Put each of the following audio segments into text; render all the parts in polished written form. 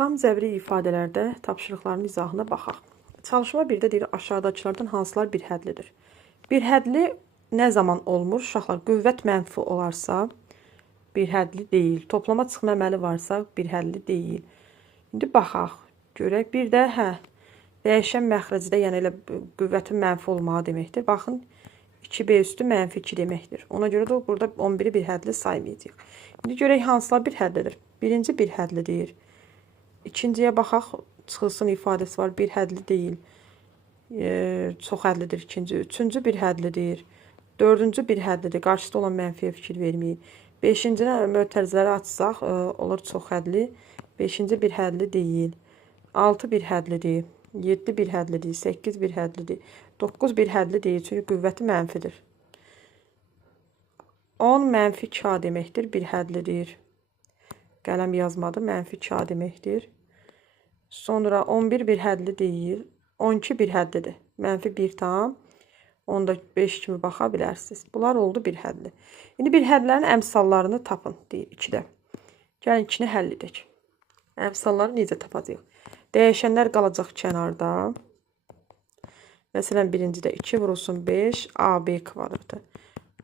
Tam cəbri ifadələrdə tapşırıqların izahına baxaq. Çalışma 1-də deyir, aşağıdakılardan hansılar bir hədlidir? Bir hədli nə zaman olmur? Uşaqlar, qüvvət mənfi olarsa bir hədli deyil. Toplama çıxma əməli varsa bir hədli deyil. İndi baxaq, görək. Bir də dəyişən məxrəcdə, yəni elə qüvvətin mənfi olmağı deməkdir. Baxın, 2b üstü mənfi 2 deməkdir. Ona görə də burada 11-i bir hədli saymayacaq. İndi görək hansılar bir hədlidir. Birinci bir hədlidir. İkinciyə baxaq, çıxılsın ifadəsi var, bir hədli deyil. Çox hədlidir ikinci. Üçüncü bir hədlidir. Dördüncü bir hədlidir. Qarşıda olan mənfiyə fikir verməyin. Beşincinə mötərizələri açsaq, olur çox hədli. Beşinci bir hədli deyil. 6 bir hədlidir. 7 bir hədlidir. 8 bir hədlidir. 9 bir hədli deyil, çünki qüvvəti mənfidir. 10 mənfi 2a deməkdir, bir hədlidir. Qələm yazmadı, mənfi 2a deməkdir. Sonra 11 bir hədli deyil. 12 bir hədlidir. Mənfi 1 tam. Onda 5 kimi baxa bilərsiniz. Bunlar oldu bir hədli. İndi bir hədlərin əmsallarını tapın, deyir 2-də. Gəlin 2-ni həll edək. Əmsalları necə tapacaq? Dəyişənlər qalacaq kənarda. Məsələn, birincidə 2 vurulsun 5, AB kvadratı.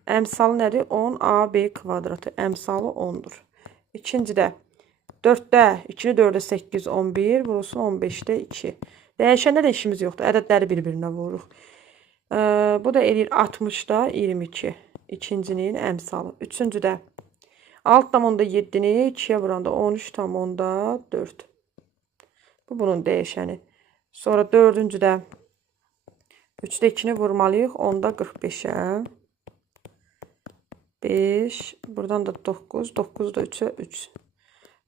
Əmsalı nədir? 10 AB kvadratı. Əmsalı 10'dur. İkincidə 4'də 2-ni 4'ə 8, 11 vurulsun 15'də 2. Dəyişənlərlə işimiz yoxdur. Ədədləri bir-birinə vururuq. Bu da eləyir 60'da 22. İkincinin əmsalı. Üçüncüdə 6/10'da 7'ni 2'yə vuranda 13/10'da 4. Bu bunun dəyişəni. Sonra dördüncüdə 3'də 2'ni vurmalıyıq 10'da 45'ə. 5, buradan da 9, 9'da 3'ə 3.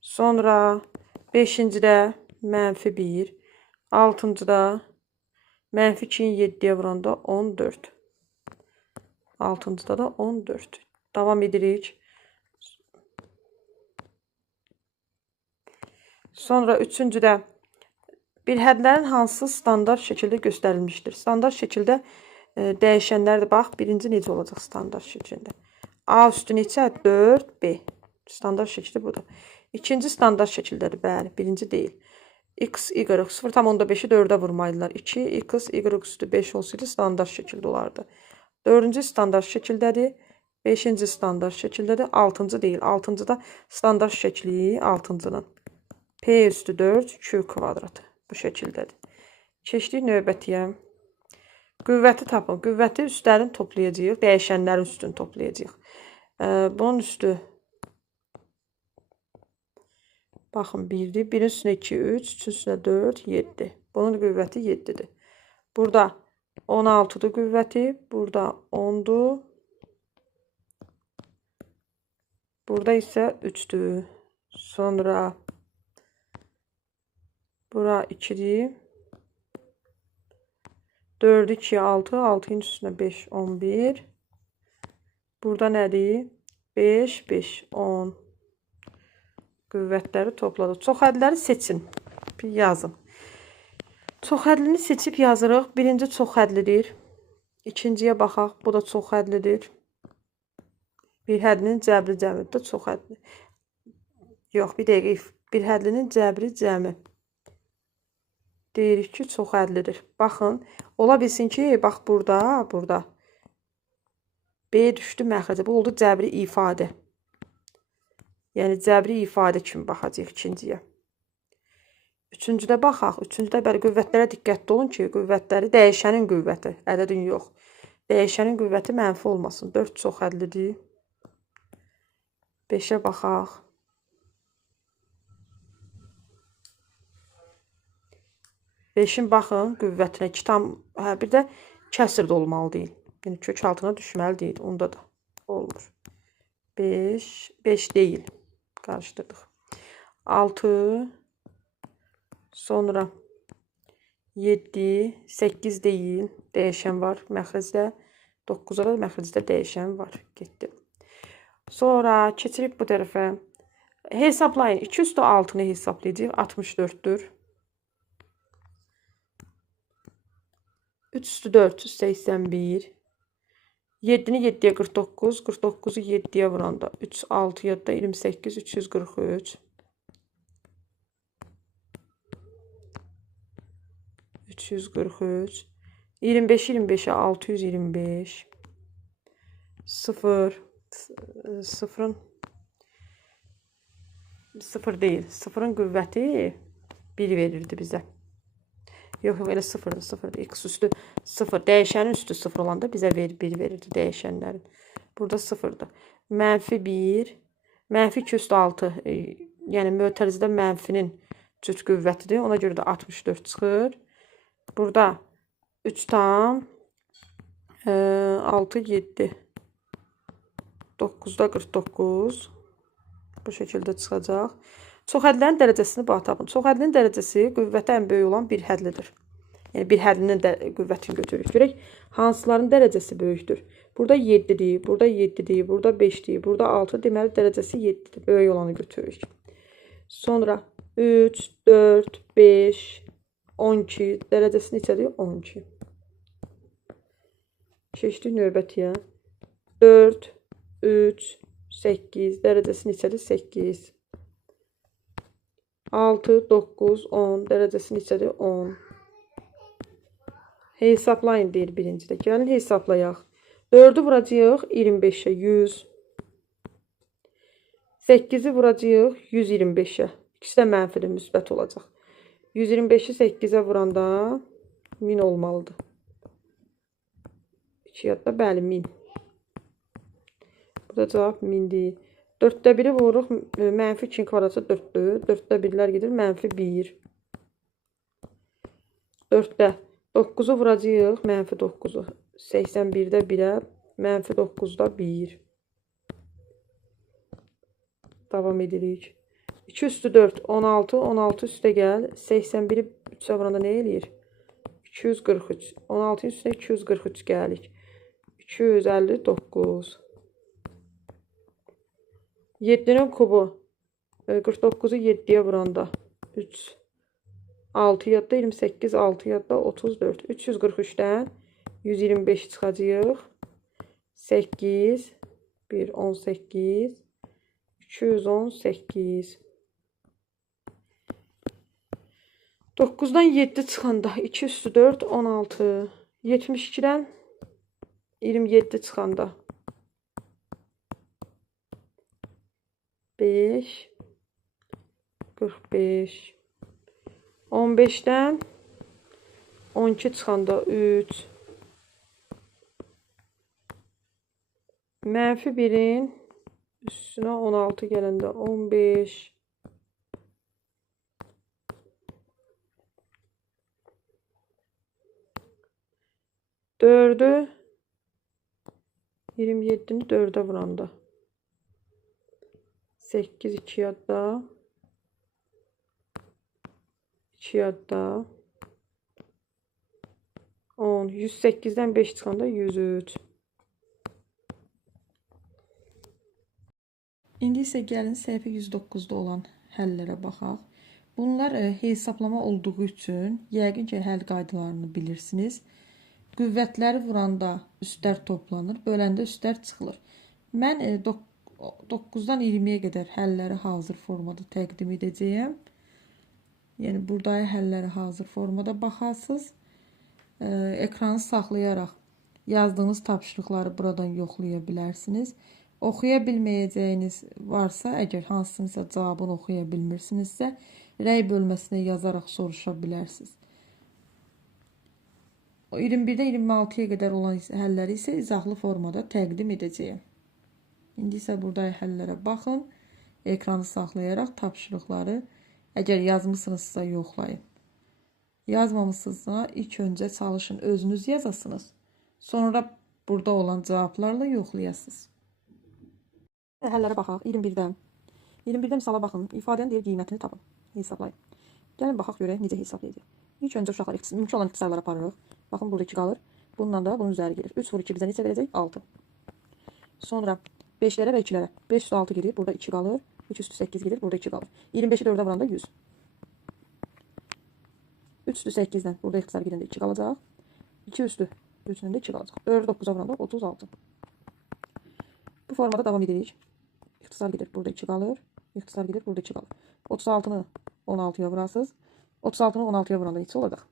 Sonra 5-cidə mənfi 1, 6-cıda mənfi 2'nin 7'yə vuranda 14. 6-cıda da 14. Davam edirik. Sonra 3-cüdə bir hədlərin hansı standart şəkildə göstərilmişdir? Standart şəkildə dəyişənlərdir. Bax, birinci necə olacaq standart şəkildə? A üstü neçə? 4B. Standart şəkildə budur. İkinci standart şəkildədir. Bəli, birinci deyil. X, Y, 0/5'i 4'ə vurmaydılar. 2, X, Y üstü 5 olsaydı standart şəkildə olardı. Dördüncü standart şəkildədir. Beşinci standart şəkildədir. Altıncı deyil. Altıncıda standart şəkli altıncının. P üstü 4, Q kvadratı. Bu şəkildədir. Keçdik növbətiyə. Qüvvəti tapın. Qüvvəti üstlərini toplayacağıq. Dəyişənlərin üstünü toplayacağıq. Bunun üstü baxın 1'dir. 1'in üstünə 2, 3, 3'ün üstünə 4, 7. Bunun qüvvəti 7'dir. Burada 16'dır qüvvəti. Burada 10'dur. Burada isə 3'dür. Sonra bura 2'dir. 4, 2, 6, 6'nın üstünə 5, 11. Burada nədir? 5, 5, 10. Qüvvətləri topladıq. Çox hədləri seçin. Bir yazın. Çox hədlini seçib yazırıq. Birinci çox hədlidir. İkinciyə baxaq. Bu da çox hədlidir. Bir hədlinin cəbri cəmi də çox hədli. Yox, bir dəqiqə. Bir hədlinin cəbri cəmi. Deyirik ki, çox hədlidir. Baxın. Ola bilsin ki, bax burada. B düşdü məxrəcə. Bu oldu cəbri ifadə. Yəni cəbri ifadə kimi baxacaq ikinciyə. Üçüncüdə baxaq. Üçüncüdə bəli qüvvətlərə diqqətli olun ki, qüvvətləri dəyişənin qüvvəti, ədədin yox. Dəyişənin qüvvəti mənfi olmasın. 4 çox hədlidir. 5'ə baxaq. Beşin baxın qüvvətinə 2 tam, bir də kəsr də olmalı deyil. Yəni kök altına düşməli deyil. Onda da olmur. 5 deyil. Qarışdırdıq. 6, sonra 7, 8 deyil. Dəyişən var məxrəcdə. 9'a da məxrəcdə dəyişən var. Getdi. Sonra keçirib bu tərəfə. Hesablayın. 2 üstü 6'nı hesablayacaq. 64'dür. 3 üstü 481. 7'ni 7'yə 49. 49'u 7'yə vuranda 3, 6'ya da 28, 343. 343. 25 25'e 625. 0 sıfırın 0 değil. Sıfırın qüvvəti 1 verirdi bizə. Yox, yox, elə sıfırdır, sıfırdır. X üstü sıfır. Dəyişənin üstü sıfır olanda bizə 1 verirdi dəyişənlərin. Burada sıfırdır. Mənfi 1. Mənfi 2 üstü 6. Yəni mötərizədə mənfinin cüt qüvvətidir. Ona görə də 64 çıxır. Burada 3 tam 6, 7. 9'da 49. Bu şəkildə çıxacaq. Çoxhədlərin dərəcəsini bax tapın. Çoxhədlinin dərəcəsi qüvvəti ən böyük olan bir hədlidir. Yəni bir hədlinin qüvvətini götürürük. Görək hansıların dərəcəsi böyükdür. Burada 7-dir, burada 7-dir, burada 5-dir, burada 6. Deməli dərəcəsi 7-dir. Böyük olanı götürürük. Sonra 3, 4, 5, 12 dərəcəsi neçədir? 12. Keçdik növbətiyə. 4, 3, 8 dərəcəsi neçədir? 8. 6, 9, 10 dərəcəsi neçədir? 10. Hesablayın deyir birincidə. Gəlin hesablayaq. 4'ü vuracağıq 25'e 100. 8'i vuracağıq 125'e. İkisi də mənfidir, müsbət olacaq. 125'i 8'e vuranda 1000 olmalıdır. 2 yadda bəli 1000. Burada cavab 1000'dir. 4'də 1'i vururuq. Mənfi 2 kvadratı 4'dür. 4'də 1'lər gedir. Mənfi 1. 4'də 9'u vuracağıq. Mənfi 9'u. 81'də 1'ə. Mənfi 9'da 1. Davam edirik. 2 üstü 4. 16. 16 üstə gəl. 81'i 3'ə vuranda nə eləyir? 243. 16'ın üstünə 243 gəlik. 259. 7'nin kubu 49'u 7'ye vuranda 3 6 yadda 28 6 yadda 34 343'dən 125 çıxacağıq 8 1 18 218 9'dan 7 çıxanda 2 üstü 4 16 72'dən 27 çıxanda 5 45 15'dən 12 çıxanda 3 mənfi 1'in üstünə 16 gələndə 15 4'ü 27'ni 4'e vuranda 8 2 yadda 2 yadda 10 108'dən 5 çıxanda 103. İndi isə gəlin səhifə 109'da olan həllərə baxaq. Bunlar hesablama olduğu üçün yəqin ki həll qaydalarını bilirsiniz. Qüvvətləri vuranda üstlər toplanır, böləndə üstlər çıxılır. Mən 9'dan 20'ye qədər həlləri hazır formada təqdim edəcəyəm. Yəni burada həlləri hazır formada baxasınız. Ekranı saxlayaraq yazdığınız tapşırıqları buradan yoxlaya bilərsiniz. Oxuya bilməyəcəyiniz varsa, əgər hansınsa cavabını oxuya bilmirsinizsə, rəy bölməsinə yazaraq soruşa bilərsiniz. 21'dən 26'ya qədər olan həlləri isə izahlı formada təqdim edəcəyəm. İndi isə burada həllərə baxın. Ekranı saxlayaraq tapşırıqları əgər yazmısınızsa yoxlayın. Yazmamışsınızsa ilk öncə çalışın özünüz yazasınız. Sonra burada olan cavablarla yoxlayasınız. Həllərə baxaq. 21'dən misala baxın. İfadənin deyir qiymətini tapın. Hesablayın. Gəlin baxaq görək necə hesablayacaq. İlk öncə uşaqlar mümkün olan ixtisarlara aparırıq. Baxın burada 2 qalır. Bununla da bunun üzəri gelir. 3 vur 2 bizə neçə verəcək? 6. Sonra 5'lərə və 2'lərə. 5 üstü 6 gelir. Burada 2 qalır. 3 üstü 8 gelir. Burada 2 qalır. 25'i 4'ə vuranda 100. 3 üstü 8'dən. Burada ixtisar gedəndə 2 qalacaq. 2 üstü 3'dən də 2 qalacaq. 4'ü 9'a vuranda 36. Bu formada davam edirik. İxtisar gedir. Burada 2 qalır. İxtisar gedir. Burada 2 qalır. 36'nı 16'ya vurasınız. 36'nı 16'ya vuranda neçə olacaq?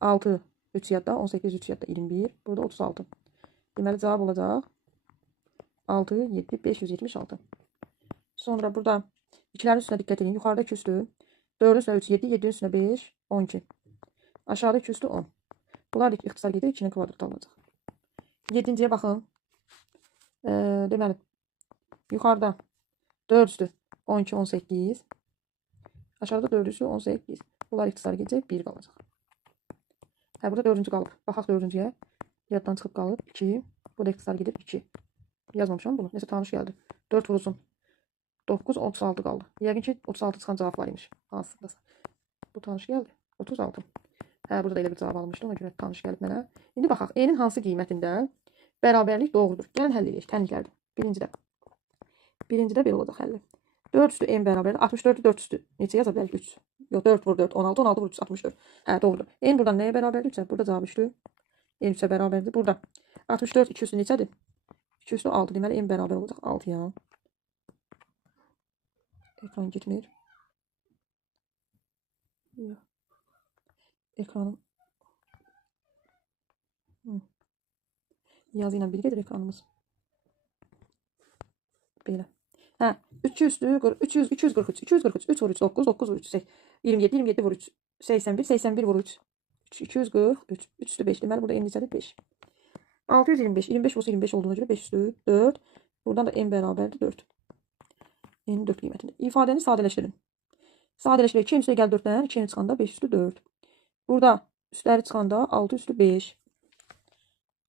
6 3 yadda, 18 3 yadda 21. Burada 36. Deməli cavab olacaq 6, 7, 576. Sonra burada ikilerin üstüne dikkat edin. Yukarıda 2 üstü. 4'ün üstüne 3, 7, 7'nin üstüne 5, 12. Aşağıda 2 üstü 10. Bunlar da ixtisar gedir, 2'nin kvadratı alınacaq. 7-ciyə baxın. Deməli, yukarıda 4 üstü 12, 18. Aşağıda 4 üstü 18. Bunlar ixtisar gedəcək, 1 qalacaq. Burada 4-cü qalıb. Baxaq 4-cüyə. Yaddan çıxıb qalıb 2. Bu da ixtisar gedib 2. Yazmamışam bunu. Nəsə tanış gəldi. 4 vurulsun 9, 36 qaldı. Yəqin ki 36 çıxan cavab var imiş. Hansıdasa. Bu tanış gəldi. 36. Burada da elə bir cavab almışdım. Ona görə tanış gəlib mənə. İndi baxaq. E-nin hansı qiymətində bərabərlik doğrudur? Gəlin həll edək. Tənliklərdir. Birincidə belə olacaq həlli. 4 üstü n bərabərdir. 64'ü 4 üstü. Neçə yaza bilərik? 3. Yox, 4 vur 4. 16. 16 vur 3. 64. Doğrudur. N buradan nəyə bərabərdir? Burada cavab 3'dür. N 3'ə bərabərdir. Burada 64 2 üstü neçədir? 2 üstü 6. Deməli n bərabər olacaq 6-ya. Ekran gitmir. Ekranım. Yazı ilə bir gedir ekranımız. Belə. 243, 3 vur 3, 9, 9 vur 3, 27, 27 vur 3, 81, 81 vur 3, 243, 3 üstü 5. Deməli burada n neçədir? 5. 625, 25 olsa 25 olduğuna görə 5 üstü 4. Buradan da n bərabərdir 4. N 4 qiymətində. İfadəni sadələşdirin. Sadələşdirək. 2 üstə gəl 4-dən, 2 çıxanda 5 üstü 4. Burada üstləri çıxanda 6 üstü 5.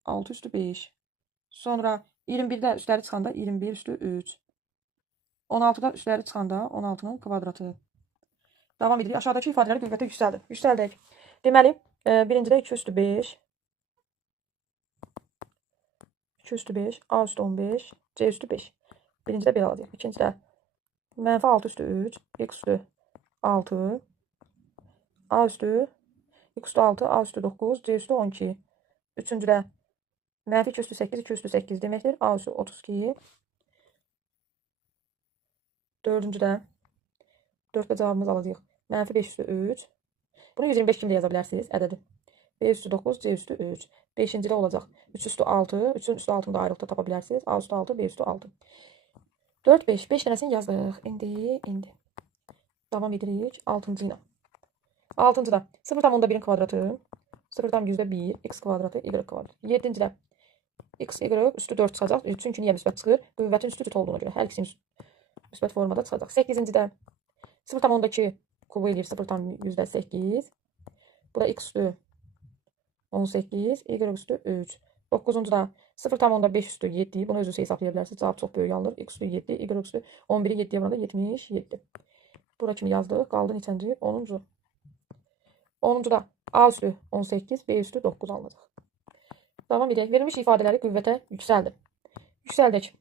6 üstü 5. Sonra 21'də üstləri çıxanda 21 üstü 3. 16'da üstləri çıxanda 16'nın kvadratı. Davam edirik. Aşağıdakı ifadələri qüvvətə yüksəldir. Yüksəldək. Deməli, birincidə 2 üstü 5. 2 üstü 5. A üstü 15. C üstü 5. Birincidə belə alacaq. İkincidə mənfi 6 üstü 3. X üstü 6. A üstü X üstü 6. A üstü 9. C üstü 12. Üçüncüdə mənfi 2 üstü 8. 2 üstü 8 deməkdir. A üstü 32. Dördüncüdə 4'də cavabımız alacağıq. Mənfi 5 üstü 3. Bunu 125 kimi də yaza bilərsiniz ədədi. B üstü 9, C üstü 3. 5-cidə olacaq. 3 üstü 6. 3'ün üstü 6'nı da ayrılıqda tapa bilərsiniz. A üstü 6, B üstü 6. 4, 5. 5 dənəsini yazdıq. İndi. Davam edirik. 6-cı ilə. 6-cıda 0,1'in kvadratı. 0,1 x kvadratı, y kvadratı. 7-cidə x, y üstü 4 çıxacaq. Çünki niyə müsbət çıxır? Qüvvətin üstü cüt olduğuna görə. Hər ikisinin müsbət formada çıxacaq. 8-cidə 0,2 kubu eləyir 0,8. Burada x üstü 18, y üstü 3. 9-da 0,5 üstü 7. Bunu özünüz hesablaya bilərsiniz. Cavab çox böyük alınır. X üstü 7, y üstü 11'i 7'ye vuranda 77. Bura kimi yazdıq. Qaldı neçənci? 10-cu. 10-da A üstü 18, B üstü 9 alınacaq. Davam edək. Verilmiş ifadələri qüvvətə yüksəldir. Yüksəldək.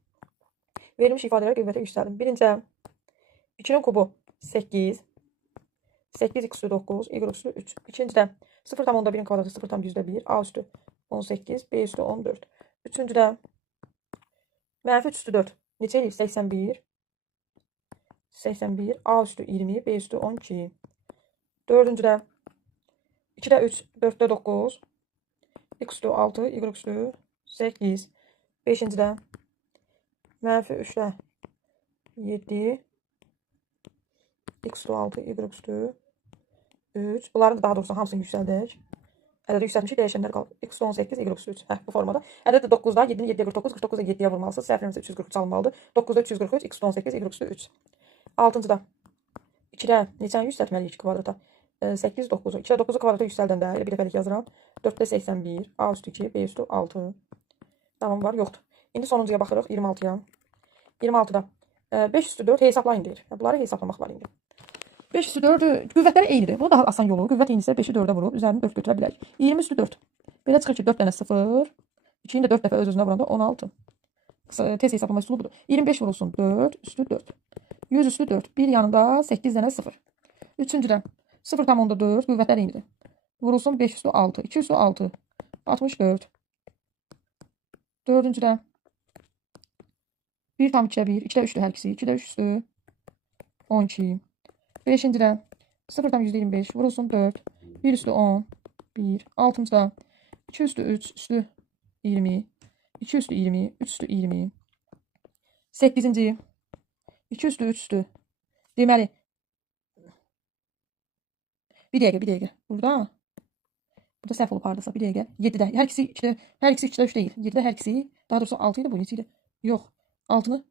Verilmiş ifadələri qüvvətə yüksəldir. Birincə 2'nin kubu 8. 8 x üstü 9, y üstü 3. İkincidə 0,1'in kvadratı 0,1. A üstü 18, B üstü 14. Üçüncüdə mənfi 3 üstü 4. Neçə eləyir? 81. 81. A üstü 20, B üstü 12. Dördüncüdə 2'də 3, 4'də 9. X üstü 6, Y üstü 8. Beşincidə mənfi 3'də 7. X üstü 6, Y üstü 3. Bunların da daha doğrusu hamısını yüksəldək. Ədədi yüksəltmişik, dəyişənlər qalır. X üstü 18, Y üstü 3. Bu formada. Ədəd 9'da 7'ni 7'ye 49, 49'da 7'ye vurmalısınız. Səhvlərimizə 343 alınmalıdır. 9'da 343, X üstü 18, Y üstü 3. 6-cıda 2'də neçəni yüksəltməliyik kvadrata? 8, 9'u. 2'də 9'u kvadrata yüksəldəndə elə bir dəfəlik yazıram. 4'də 81, A üstü 2, B üstü 6. Tamam var, yoxdur. İndi sonuncuya baxırıq 26'ya. 26'da 5 üstü 4 hesablayın deyir. Bunları hesaplamaq var indi. 5 üstü 4'ü qüvvətləri eynidir. Bu daha asan yolu. Qüvvət eynisə 5'i 4'ə vurub üzərini 4 götürə bilərik. 20 üstü 4. Belə çıxır ki 4 dənə 0. 2'ni də 4 dəfə öz-özünə vuranda 16. Tez hesaplama üsulu budur. 25 vurulsun 4 üstü 4. 100 üstü 4. Bir yanında 8 dənə 0. Üçüncüdə 0,4 qüvvətlər eynidir. Vurulsun 5 üstü 6. 2 üstü 6. 64. Dördüncüdə 1,2'də 1. 2'də 3'dür hər ikisi. 2'də 3 üstü 12. Beşincidə 0,25 vurulsun 4. 1 üstü 10. 1. Altımızda 2 üstü 3 üstü 20. 2 üstü 20. 3 üstü 20. 8. 2 üstü 3 üstü. Deməli, bir dəqiqə. Burada səhv olub hardasa. Bir dəqiqə. 7-də. Hər ikisi 2-də 3 deyil. 7-də hər ikisi, daha doğrusu 6 idi, bu neçə idi? Yox. 6-nı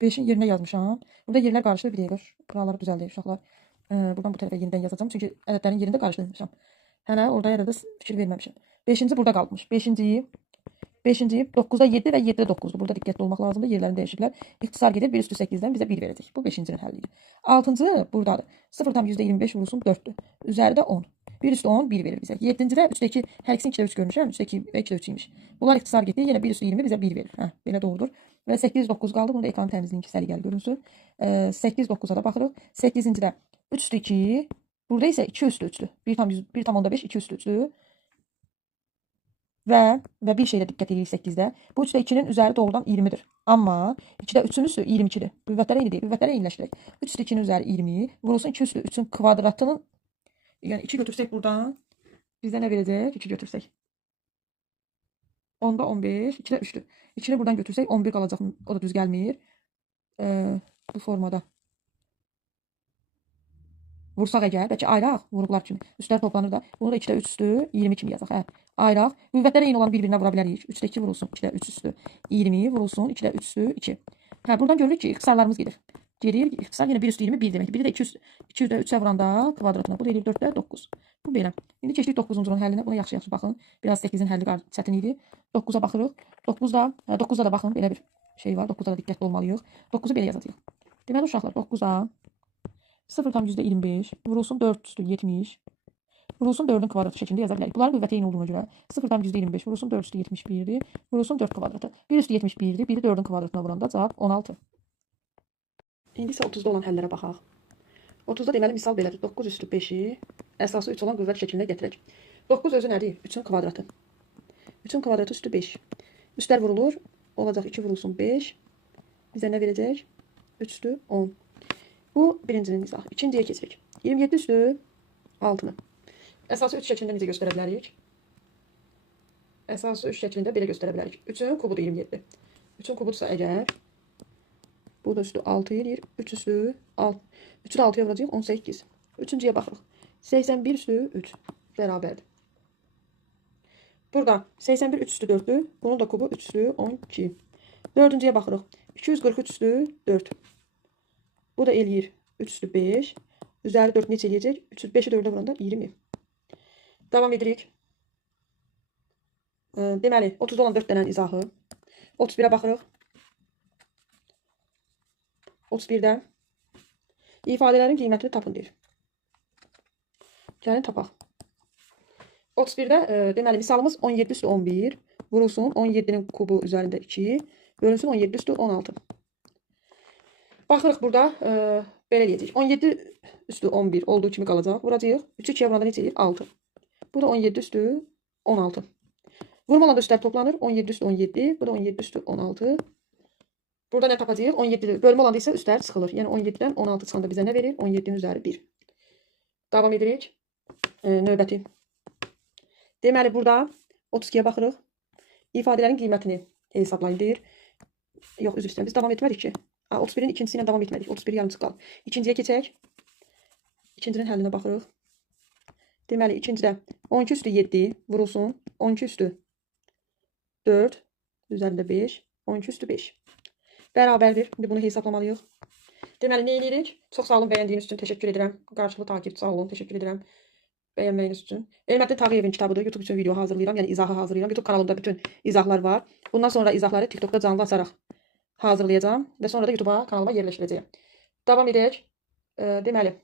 5'in yerine yazmışam. Burada yerler qarışdı. Bir dəqiqə. Buraları düzəldək uşaqlar. Buradan bu tərəfə yenidən yazacağım. Çünki ədədlərin yerində qarışdırmışam. Hələ orada yerdə fikir verməmişəm. 5-ci burada qalmış. 5-ci 9-da 7 və 7-də 9-dur. Burada diqqətli olmaq lazımdır. Yerlərini dəyişiblər. İxtisar gedir. 1 üstü 8-dən bizə 1 verəcək. Bu 5-cinin həllidir. 6-cı buradadır. 0,25 vurulsun 4'dür. Üzəridə 10. 1 üstü 10 1 verir bizə. 7-cidə 3'də 2, hər ikisini 2'də 3 görmüşəm. 3'də 2 və 2'də 3 imiş. Bunlar ixtisar getdi. Yenə 1 üstü 20 bizə 1 verir. Hə, belə doğrudur. Və 8-9 qaldı. Bunu da ekranı təmizləyin ki, səliqəli görünsün. 8-9'a da baxırıq. 8-cidə 3 üstü 2. Burada isə 2 üstü 3'dür. 1,5 2 üstü 3'dür. Və bir şeylə diqqət edirik 8-də. Bu 3'də 2'nin üzəri doğrudan 20'dir. Amma 2'də 3'ün üstü 22'dir. Qüvvətləri eyni deyil. Qüvvətləri eyniləşdirək. 3 üstü 2'nin üzəri 20. Vurulsun 2 üstü 3'ün kvadratının, yəni 2 götürsək buradan bizə nə verəcək? 2 götürsək. 10'da 15, 2'də 3'dür. 2'ni buradan götürsək 11 qalacaq. O da düz gəlmir. Bu formada. Vursaq əgər, bəlkə ayraq vurğular kimi. Üstlər toplanır da. Bunu da 2'də 3 üstü 20 kimi yazaq. Hə. Ayraq. Qüvvətləri eyni olan bir-birinə vura bilərik. 3'də 2 vurulsun, 2'də 3 üstü 20 vurulsun, 2'də 3 üstü 2. Hə, buradan görürük ki, ixtisarlarımız gedir. Gedir, ixtisar yenə 1 üstü 20 1 deməkdir. Biri də 2'də 3'ə vuranda kvadratına. Bu da eləyir 4'də 9. Bu belə. İndi keçdik 9-cunun həllinə. Buna yaxşı baxın. Biraz 8-in həlli çətin idi. 9'a baxırıq. 9'da da baxın, belə bir şey var. 9'da da diqqətli olmalıyıq. 9'u belə yazacağıq. Deməli uşaqlar 9'a 0,25 vurulsun 4 üstü 70. Vurulsun 4'ün kvadratı şeklinde yazabiliriz. Bunların qüvvəti eyni olduğuna görə 0,25 vurulsun 4 üstü 71'dir. Vurulsun 4 kvadratı. 1 üstü 71'dir. Biri 4'ün kvadratına vuranda cavab 16. İndi isə 30'da olan həllərə baxaq. 30'da deməli misal belədir. 9 üstü 5'i əsası 3 olan qüvvət şeklində gətirək. 9 özü nədir? 3'ün kvadratı. 3'ün kvadratı üstü 5. Üstlər vurulur. Olacaq 2 vurulsun 5. Bizə nə verəcək? 3 üstü 10. Bu birincinin izahı. İkinciyə keçirik. 27 üstü 6'nı. Əsası 3 şəklində necə göstərə bilərik? Əsası 3 şəklində belə göstərə bilərik. 3'ün kubudur 27. 3'ün kubudursa əgər, bu da üstü 6 edir. 3 üstü 6. 3'ü də 6'ya vuracaq 18. Üçüncüyə baxırıq. 81 üstü 3 bərabərdir. Burada 81 3 üstü 4'dür. Bunun da kubu 3 üstü 12. Dördüncüyə baxırıq. 243 üstü 4. Bu da eləyir 3 üstü 5. Üzəri 4 neçə eləyəcək? 5'i 4'ə vuranda 20. Davam edirik. Deməli 30'da olan 4 dənənin izahı. 31'ə baxırıq. 31'də ifadələrin qiymətini tapın deyir. Gəlin tapaq. 31'də deməli misalımız 17 üstü 11 vurulsun 17'nin kubu üzərində 2 bölünsün 17 üstü 16. Baxırıq burada belə eləyəcək. 17 üstü 11 olduğu kimi qalacaq. Vuracağıq. 3'ü 2'yə vuranda neçə eləyir? 6. Bu da 17 üstü 16. Vurmadan da üstlər toplanır. 17 üstü 17. Bu da 17 üstü 16. Burada nə tapacağıq? 17 bölmə olanda isə üstlər çıxılır. Yəni 17'dən 16 çıxanda bizə nə verir? 17'nin üzəri 1. Davam edirik. Növbəti. Deməli burada 32'yə baxırıq. İfadələrin qiymətini hesablayın deyir. Yox, üzr istəyirəm. Biz davam etmədik ki. 31'in ikincisi ilə davam etmədik. 31 yarımçıq qaldı. İkinciyə keçək. İkincinin həllinə baxırıq. Deməli ikincidə 12 üstü 7 vurulsun. 12 üstü 4 üzərində 5. 12 üstü 5. Bərabərdir. İndi bunu hesablamalıyıq. Deməli nə edirik? Çox sağ olun bəyəndiyiniz üçün təşəkkür edirəm. Qarşılıqlı takipçi sağ olun. Təşəkkür edirəm. Bəyənməyiniz üçün. Elməttin Tağıyevin kitabıdır. YouTube üçün video hazırlayıram. Yəni izahı hazırlayıram. YouTube kanalımda bütün izahlar var. Bundan sonra izahları TikTok'da canlı açaraq hazırlayacağım. Və sonra da YouTube'a kanalıma yerləşdirəcəyəm. Davam edək. Deməli.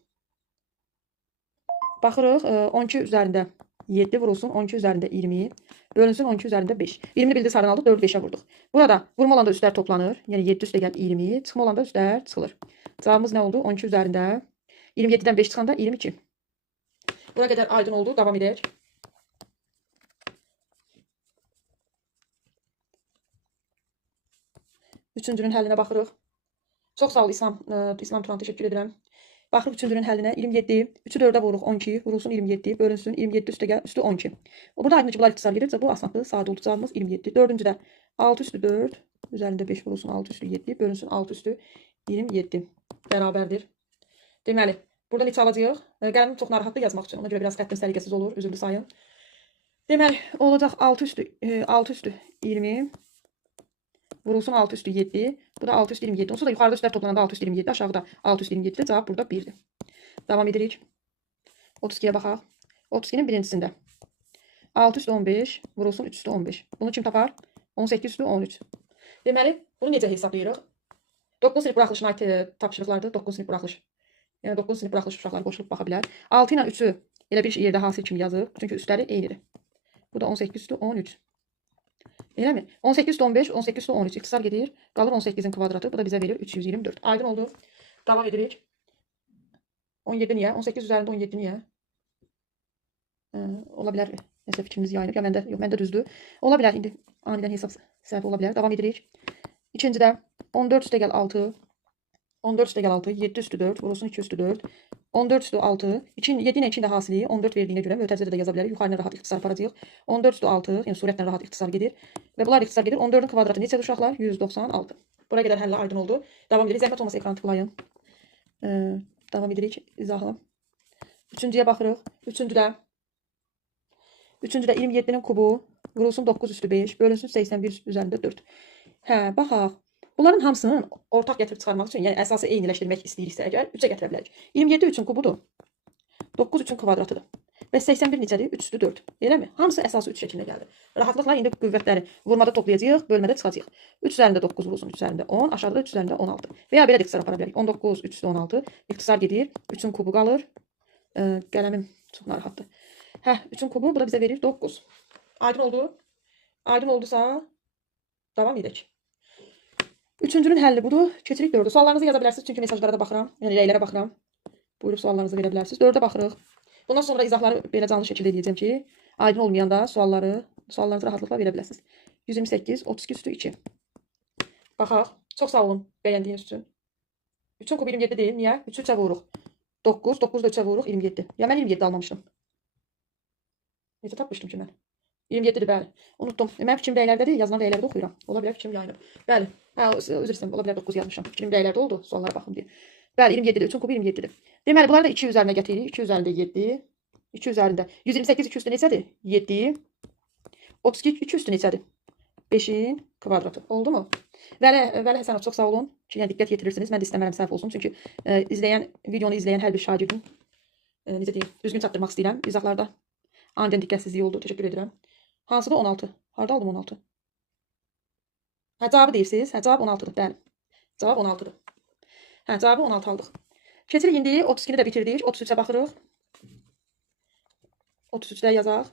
Baxırıq. 12 üzərində 7 vurulsun. 12 üzərində 20. Bölünsün 12 üzərində 5. 20'ni bildi sarını aldıq. 4'ü 5'ə vurduq. Burada vurma olanda üstlər toplanır. Yəni 7 üstə gəl 20. Çıxma olanda üstlər çıxılır. Cavabımız nə oldu? 12 üzərində 27'dən 5 çıxanda 22. Buna qədər aydın oldu. Davam edək. Üçüncünün həllinə baxırıq. Çox sağ ol İslam Turan, təşəkkür edirəm. Baxırıq üçüncünün həllinə 27. 3-ü 4-ə vururuq 12. Vurulsun 27. Bölünsün 27 üstə gəl üstü 12. Burada aydın ki bunlar ixtisar gedirsə bu asandır. Sadə oldu cavabımız 27. Dördüncüdə 6 üstü 4. Üzərində 5 vurulsun 6 üstü 7. Bölünsün 6 üstü 27. Bərabərdir. Deməli burada neçə alacağıq? Qələmim çox narahatdır yazmaq üçün. Ona görə biraz xəttim səliqəsiz olur. Üzrlü sayın. Deməli olacaq 6 üstü 20. Vurulsun 6 üstü 7. Bu da 6 üstü 27. Onsuz da yuxarıda üstlər toplananda 6 üstü 27. Aşağıda 6 üstü 27. Cavab burada 1'dir. Devam edirik. 32'ye baxaq. 32'nin birincisində 6 üstü 15. Vurulsun 3 üstü 15. Bunu kim tapar? 18 üstü 13. Deməli bunu necə hesablayırıq? 9 sinif buraxılışına aid tapşırıqlardır. 9 sinif buraxılış. Yəni 9 sinif buraxılış uşaqları qoşulub baxa bilər. 6 ilə 3'ü elə bir yerdə hasil kimi yazıb. Çünki üstləri eynidir. Bu da 18 üstü 13. Elə mi? 18 üstü 15, 18 üstü 13. İxtisar gedir. Qalır 18'in kvadratı. Bu da bizə verir 324. Aydın oldu. Davam edirik. 17 niyə? 18 üzərində 17 niyə? Ola bilər. Nəsə fikrimiz yayınıb. Ya məndə, yox, məndə düzdür. Ola bilər. İndi anidən hesab səhvi ola bilər. Davam edirik. İkincidə 14 üstə gəl 6. 14 üstə gəl 6. 7 üstü 4. Vurulsun 2 üstü 4. 14 üstü 6. 7 ilə 2 də hasili. 14 verdiyinə görə mötərizədə də yaza bilərik. Yuxarıya rahat ixtisar aparacağıq. 14 üstü 6. Yəni surətlə rahat ixtisar gedir. Və bunlar ixtisar gedir. 14'ün kvadratı neçədir uşaqlar? 196. Buraya qədər həllə aydın oldu. Davam edirik. Zəhmət olmasa ekranı tıklayın. Davam edirik. İzahla. Üçüncüyə baxırıq. Üçüncüdə 27'nin kubu. Vurulsun 9 üstü 5. Bölünsün 81 üzərində 4. Hə, baxaq. Bunların hamısının ortaq gətirib çıxarmaq üçün, yəni əsası eyniləşdirmək istəyiriksə əgər 3'ə gətirə bilərik. 27 3'ün kubudur. 9 3'ün kvadratıdır. Və 81 neçədir? 3 üstü 4. Eləmi? Hamısı əsası 3 şəklində gəldi. Rahatlıqla indi qüvvətləri vurmada toplayacağıq, bölmədə çıxacağıq. 3 üzərində 9 vurulsun, 3 üzərində 10, aşağıda 3 üzərində 16. Və ya belə də ixtisar apara bilərik. 19 3 üstü 16 ixtisar gedir. 3'ün kubu qalır. Qələmim çox narahatdır. Hə, 3'ün kubu bu da bizə verir 9. Aydın oldu. Aydın oldusa davam edək. Üçüncünün həlli budur. Keçirik 4'ə. Suallarınızı yaza bilərsiniz çünki mesajlara da baxıram. Yəni rəylərə baxıram. Buyurub suallarınızı verə bilərsiniz. 4'ə baxırıq. Bundan sonra izahları belə canlı şəkildə edəcəm ki, aydın olmayanda suallarınızı rahatlıqla verə biləsiniz. 128 32 üstü 2. Baxaq. Çox sağ olun bəyəndiyiniz üçün. 3'ün kubu 27 deyil. Niyə? 3'ü 3'ə vururuq. 9 9 da 3'ə vururuq 27. Ya mən 27 almamışdım. Necə tapmışdım ki mən? 27'dir bəli. Unutdum. Mənim fikrim rəylərdədir. Yazılan rəylərdə oxuyuram. Ola bilər fikrim yayınıb. Bəli. Hə, üzr istəyirəm. Ola bilər 9 yazmışam. Fikrim rəylərdə oldu. Suallara baxım deyə. Bəli, 27'dir. 3'ün kubu 27'dir. Deməli, bunları da 2 üzərinə gətiririk. 2 üzərində 7. 2 üzərində 128 2 üstü neçədir? 7. 32 2 üstü neçədir? 5'in kvadratı. Oldu mu? Vəli Həsənov çox sağ olun ki, yəni diqqət yetirirsiniz. Mən də istəmərəm səhv olsun. Çünki videonu izləyən hər bir şagirdim necə deyim, düzgün çatdırmaq istəyirəm. İzahlarda anidən diqqətsizlik oldu. Təşəkkür edirəm. Hansıdır 16? Harda aldım 16? Hə, cavabı deyirsiniz. Hə, cavab 16'dır. Bəli. Cavab 16'dır. Hə, cavabı 16 aldıq. Keçirik indi 32'ni də bitirdik. 33'ə baxırıq. 33'də yazaq.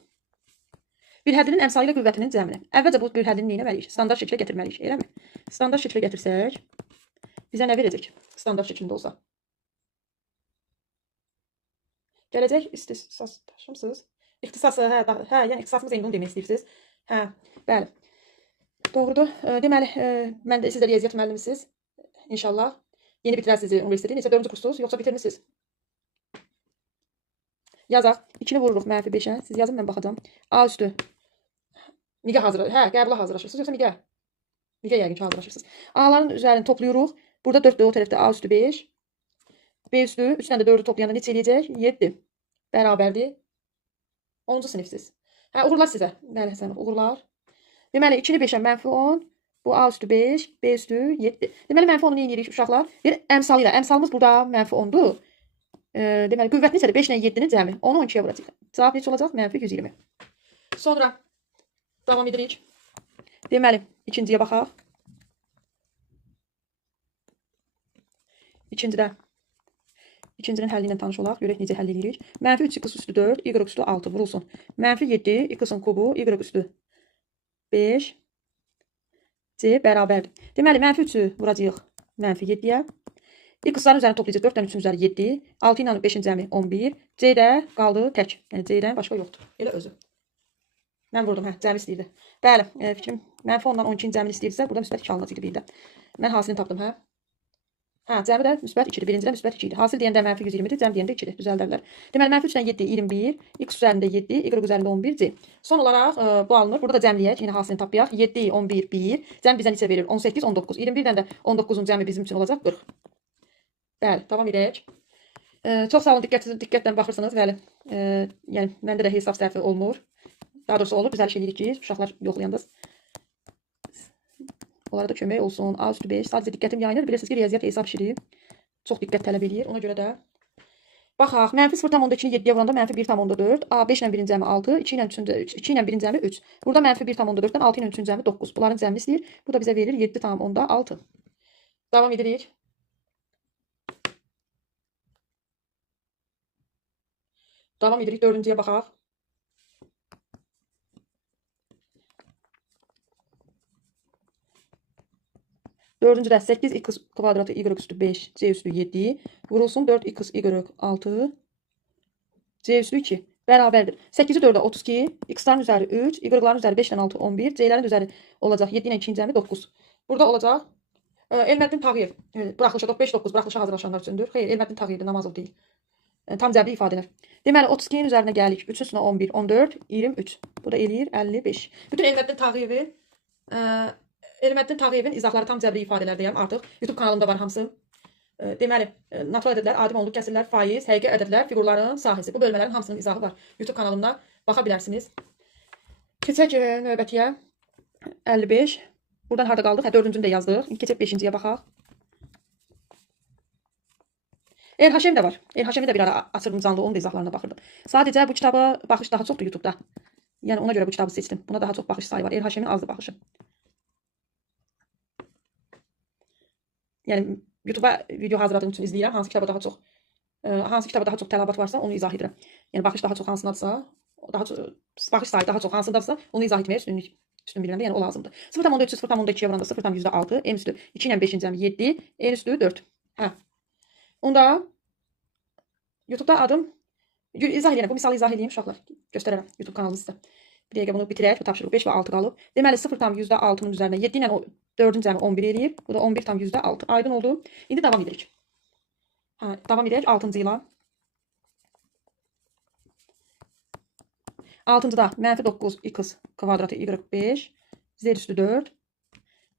Bir həddinin əmsalı ilə qüvvətinin cəmini. Əvvəlcə bu bir həddini etməliyik? Standart şəklə gətirməliyik, eləmi? Standart şəklə gətirsək bizə nə verəcək? Standart şəklində olsa. Gələcək ixtisas daşımsınız. İxtisası, hə, yəni ixtisasımız eyni onu demək istəyirsiniz. Hə, bəli. Doğrudur. Deməli, mən də siz də riyaziyyat müəllimisiniz. İnşallah. Yeni bitirərsiniz universiteti. Neçə 4-cü kursunuz, yoxsa bitirmisiniz? Yazaq. 2'ni vururuq mənfi 5'ə. Siz yazın, mən baxacağım. A üstü. Migə hazırlaşırsınız. Hə, qəbula hazırlaşırsınız, yoxsa migə? Migə yəqin ki hazırlaşırsınız. A'ların üzərini toplayırıq. Burada 4'dür o tərəfdə A üstü 5. B üstü 3'dən də 4'ü toplayanda neçə eləyəcək? 7. Bərabərdir. 10-cu sinifsiz. Hə, uğurlar sizə. Bəli, Həsənov, uğurlar. Deməli, 2'ni 5'ə mənfi 10. Bu A üstü 5, B üstü 7. Deməli, mənfi 10'u eləyirik uşaqlar? Bir əmsalı ilə. Əmsalımız burada mənfi 10'dur. Deməli, qüvvət neçədir? 5 ilə 7'nin cəmi. 10'u 12'yə vuracaq. Cavab neçə olacaq? Mənfi 120. Sonra davam edirik. Deməli, ikinciyə baxaq. İkincinin həlli ilə tanış olaq. Görək necə həll edirik. Mənfi 3 x üstü 4, y üstü 6 vurulsun. Mənfi 7, x'ın kubu, y üstü 5, c bərabərdir. Deməli, mənfi 3'ü vuracağıq mənfi 7'yə. X'ların üzərini toplayacaq. 4'dən 3'ün üzəri 7. 6 ilə 5'in cəmi 11. C də qaldı tək. Yəni C-dən başqa yoxdur. Elə özü. Mən vurdum, hə, cəmi istəyirdi. Bəli, fikrim mənfi 10-dan 12'nin cəmini istəyirsə, burada müsbət 2 alınacaqdı bir də. Mən hasilini tapdım, hə. Hə, cəmi də müsbət 2-dir. Birinci də müsbət 2 idi. Hasil deyəndə mənfi 120-dir, cəm deyəndə 2-dir. Düzəldərlər. Deməli, mənfi 3-dən 7, 21, x üzərində 7, y üzərində 11, c. Son olaraq bu alınır. Burada da cəmləyək, yenə hasilini tapıyaq. 7, 11, 1. Cəm bizə neçə verir? 18, 19. 21-dən də 19-un cəmi bizim üçün olacaq 40. Bəli, davam edək. Çox sağ olun, diqqətlə baxırsınız. Bəli, yəni məndə də hesab səhvi olmur. Daha doğrusu olur. Biz hər şey eləyirik ki, uşaqlar yoxlayanda onlara da kömək olsun. A üstü 5. Sadəcə diqqətim yayınır. Bilirsiniz ki, riyaziyyat hesab işi çox diqqət tələb edir. Ona görə də baxaq. Mənfi 0,2-ni 7-yə vuranda mənfi 1,4. A 5 ilə 1-in cəmi 6, 2 ilə 2 ilə 1-in cəmi 3. Burada mənfi 1,4-dən 6 ilə 3-ün cəmi 9. Bunların cəmini istəyir. Bu da bizə verir 7,6. Davam edirik. Davam edirik. Dördüncüyə baxaq. Dördüncüdə 8x kvadratı y üstü 5, c üstü 7 vurulsun 4x y 6, c üstü 2 bərabərdir. 8-i 4-ə 32, x-ların üzəri 3, y-ların üzəri 5 ilə 6, 11, c-lərin üzəri olacaq 7 ilə 2-nin cəmi 9. Burada olacaq Elməddin Tağıyev buraxılışa 5-9 buraxılışa hazırlaşanlar üçündür. Xeyr, Elməddin Tağıyevdir, Namazov deyil. Tam cəbri ifadələr. Deməli 32-nin üzərinə gəlik. 3-ün üstünə 11, 14, 23. Bu da eləyir 55. Bütün Elməddin Tağıyevi Elməddin Tağıyevin izahları tam cəbri ifadələrdəyəm artıq. YouTube kanalımda var hamısı. Deməli, natural ədədlər, adi onluq kəsirlər, faiz, həqiqi ədədlər, figurların sahəsi. Bu bölmələrin hamısının izahı var. YouTube kanalımda baxa bilərsiniz. Keçək növbətiyə. 55. Buradan harda qaldıq? Hə, 4-cünü də yazdıq. Keçək 5-ciyə baxaq. Haşem də var. Haşemi də bir ara açırdım canlı, onun da izahlarına baxırdım. Sadəcə bu kitaba baxış daha çoxdur YouTube'da. Yəni ona görə bu kitabı seçdim. Buna daha çox baxış sayı var. Haşemin azdır baxışı. Yəni YouTube'a video hazırladığım üçün izləyirəm. Hansı kitaba daha çox tələbat varsa onu izah edirəm. Yəni baxış daha çox hansınadırsa, baxış sayı daha çox hansındadırsa onu izah etməyə üstün bilirəm də, yəni o lazımdır. 0,3 0,2-yə vuranda 0,6, m üstü 2 ilə 5-in cəmi 7, n üstü 4. Hə. Onda YouTube'da adım izah edirəm. Bu misalı izah edeyim uşaqlar. Göstərərəm YouTube kanalını sizə. Bir dəqiqə bunu bitirək. Bu tapşırıq 5 və 6 qalıb. Deməli 0,6-nın üzərinə 7 ilə 4-ün cəmi 11 eləyir. Bu da 11,6. Aydın oldu. İndi davam edirik. Hə, davam edək 6-cı ilə. 6-cıda mənfi 9x kvadratı y 5 z üstü 4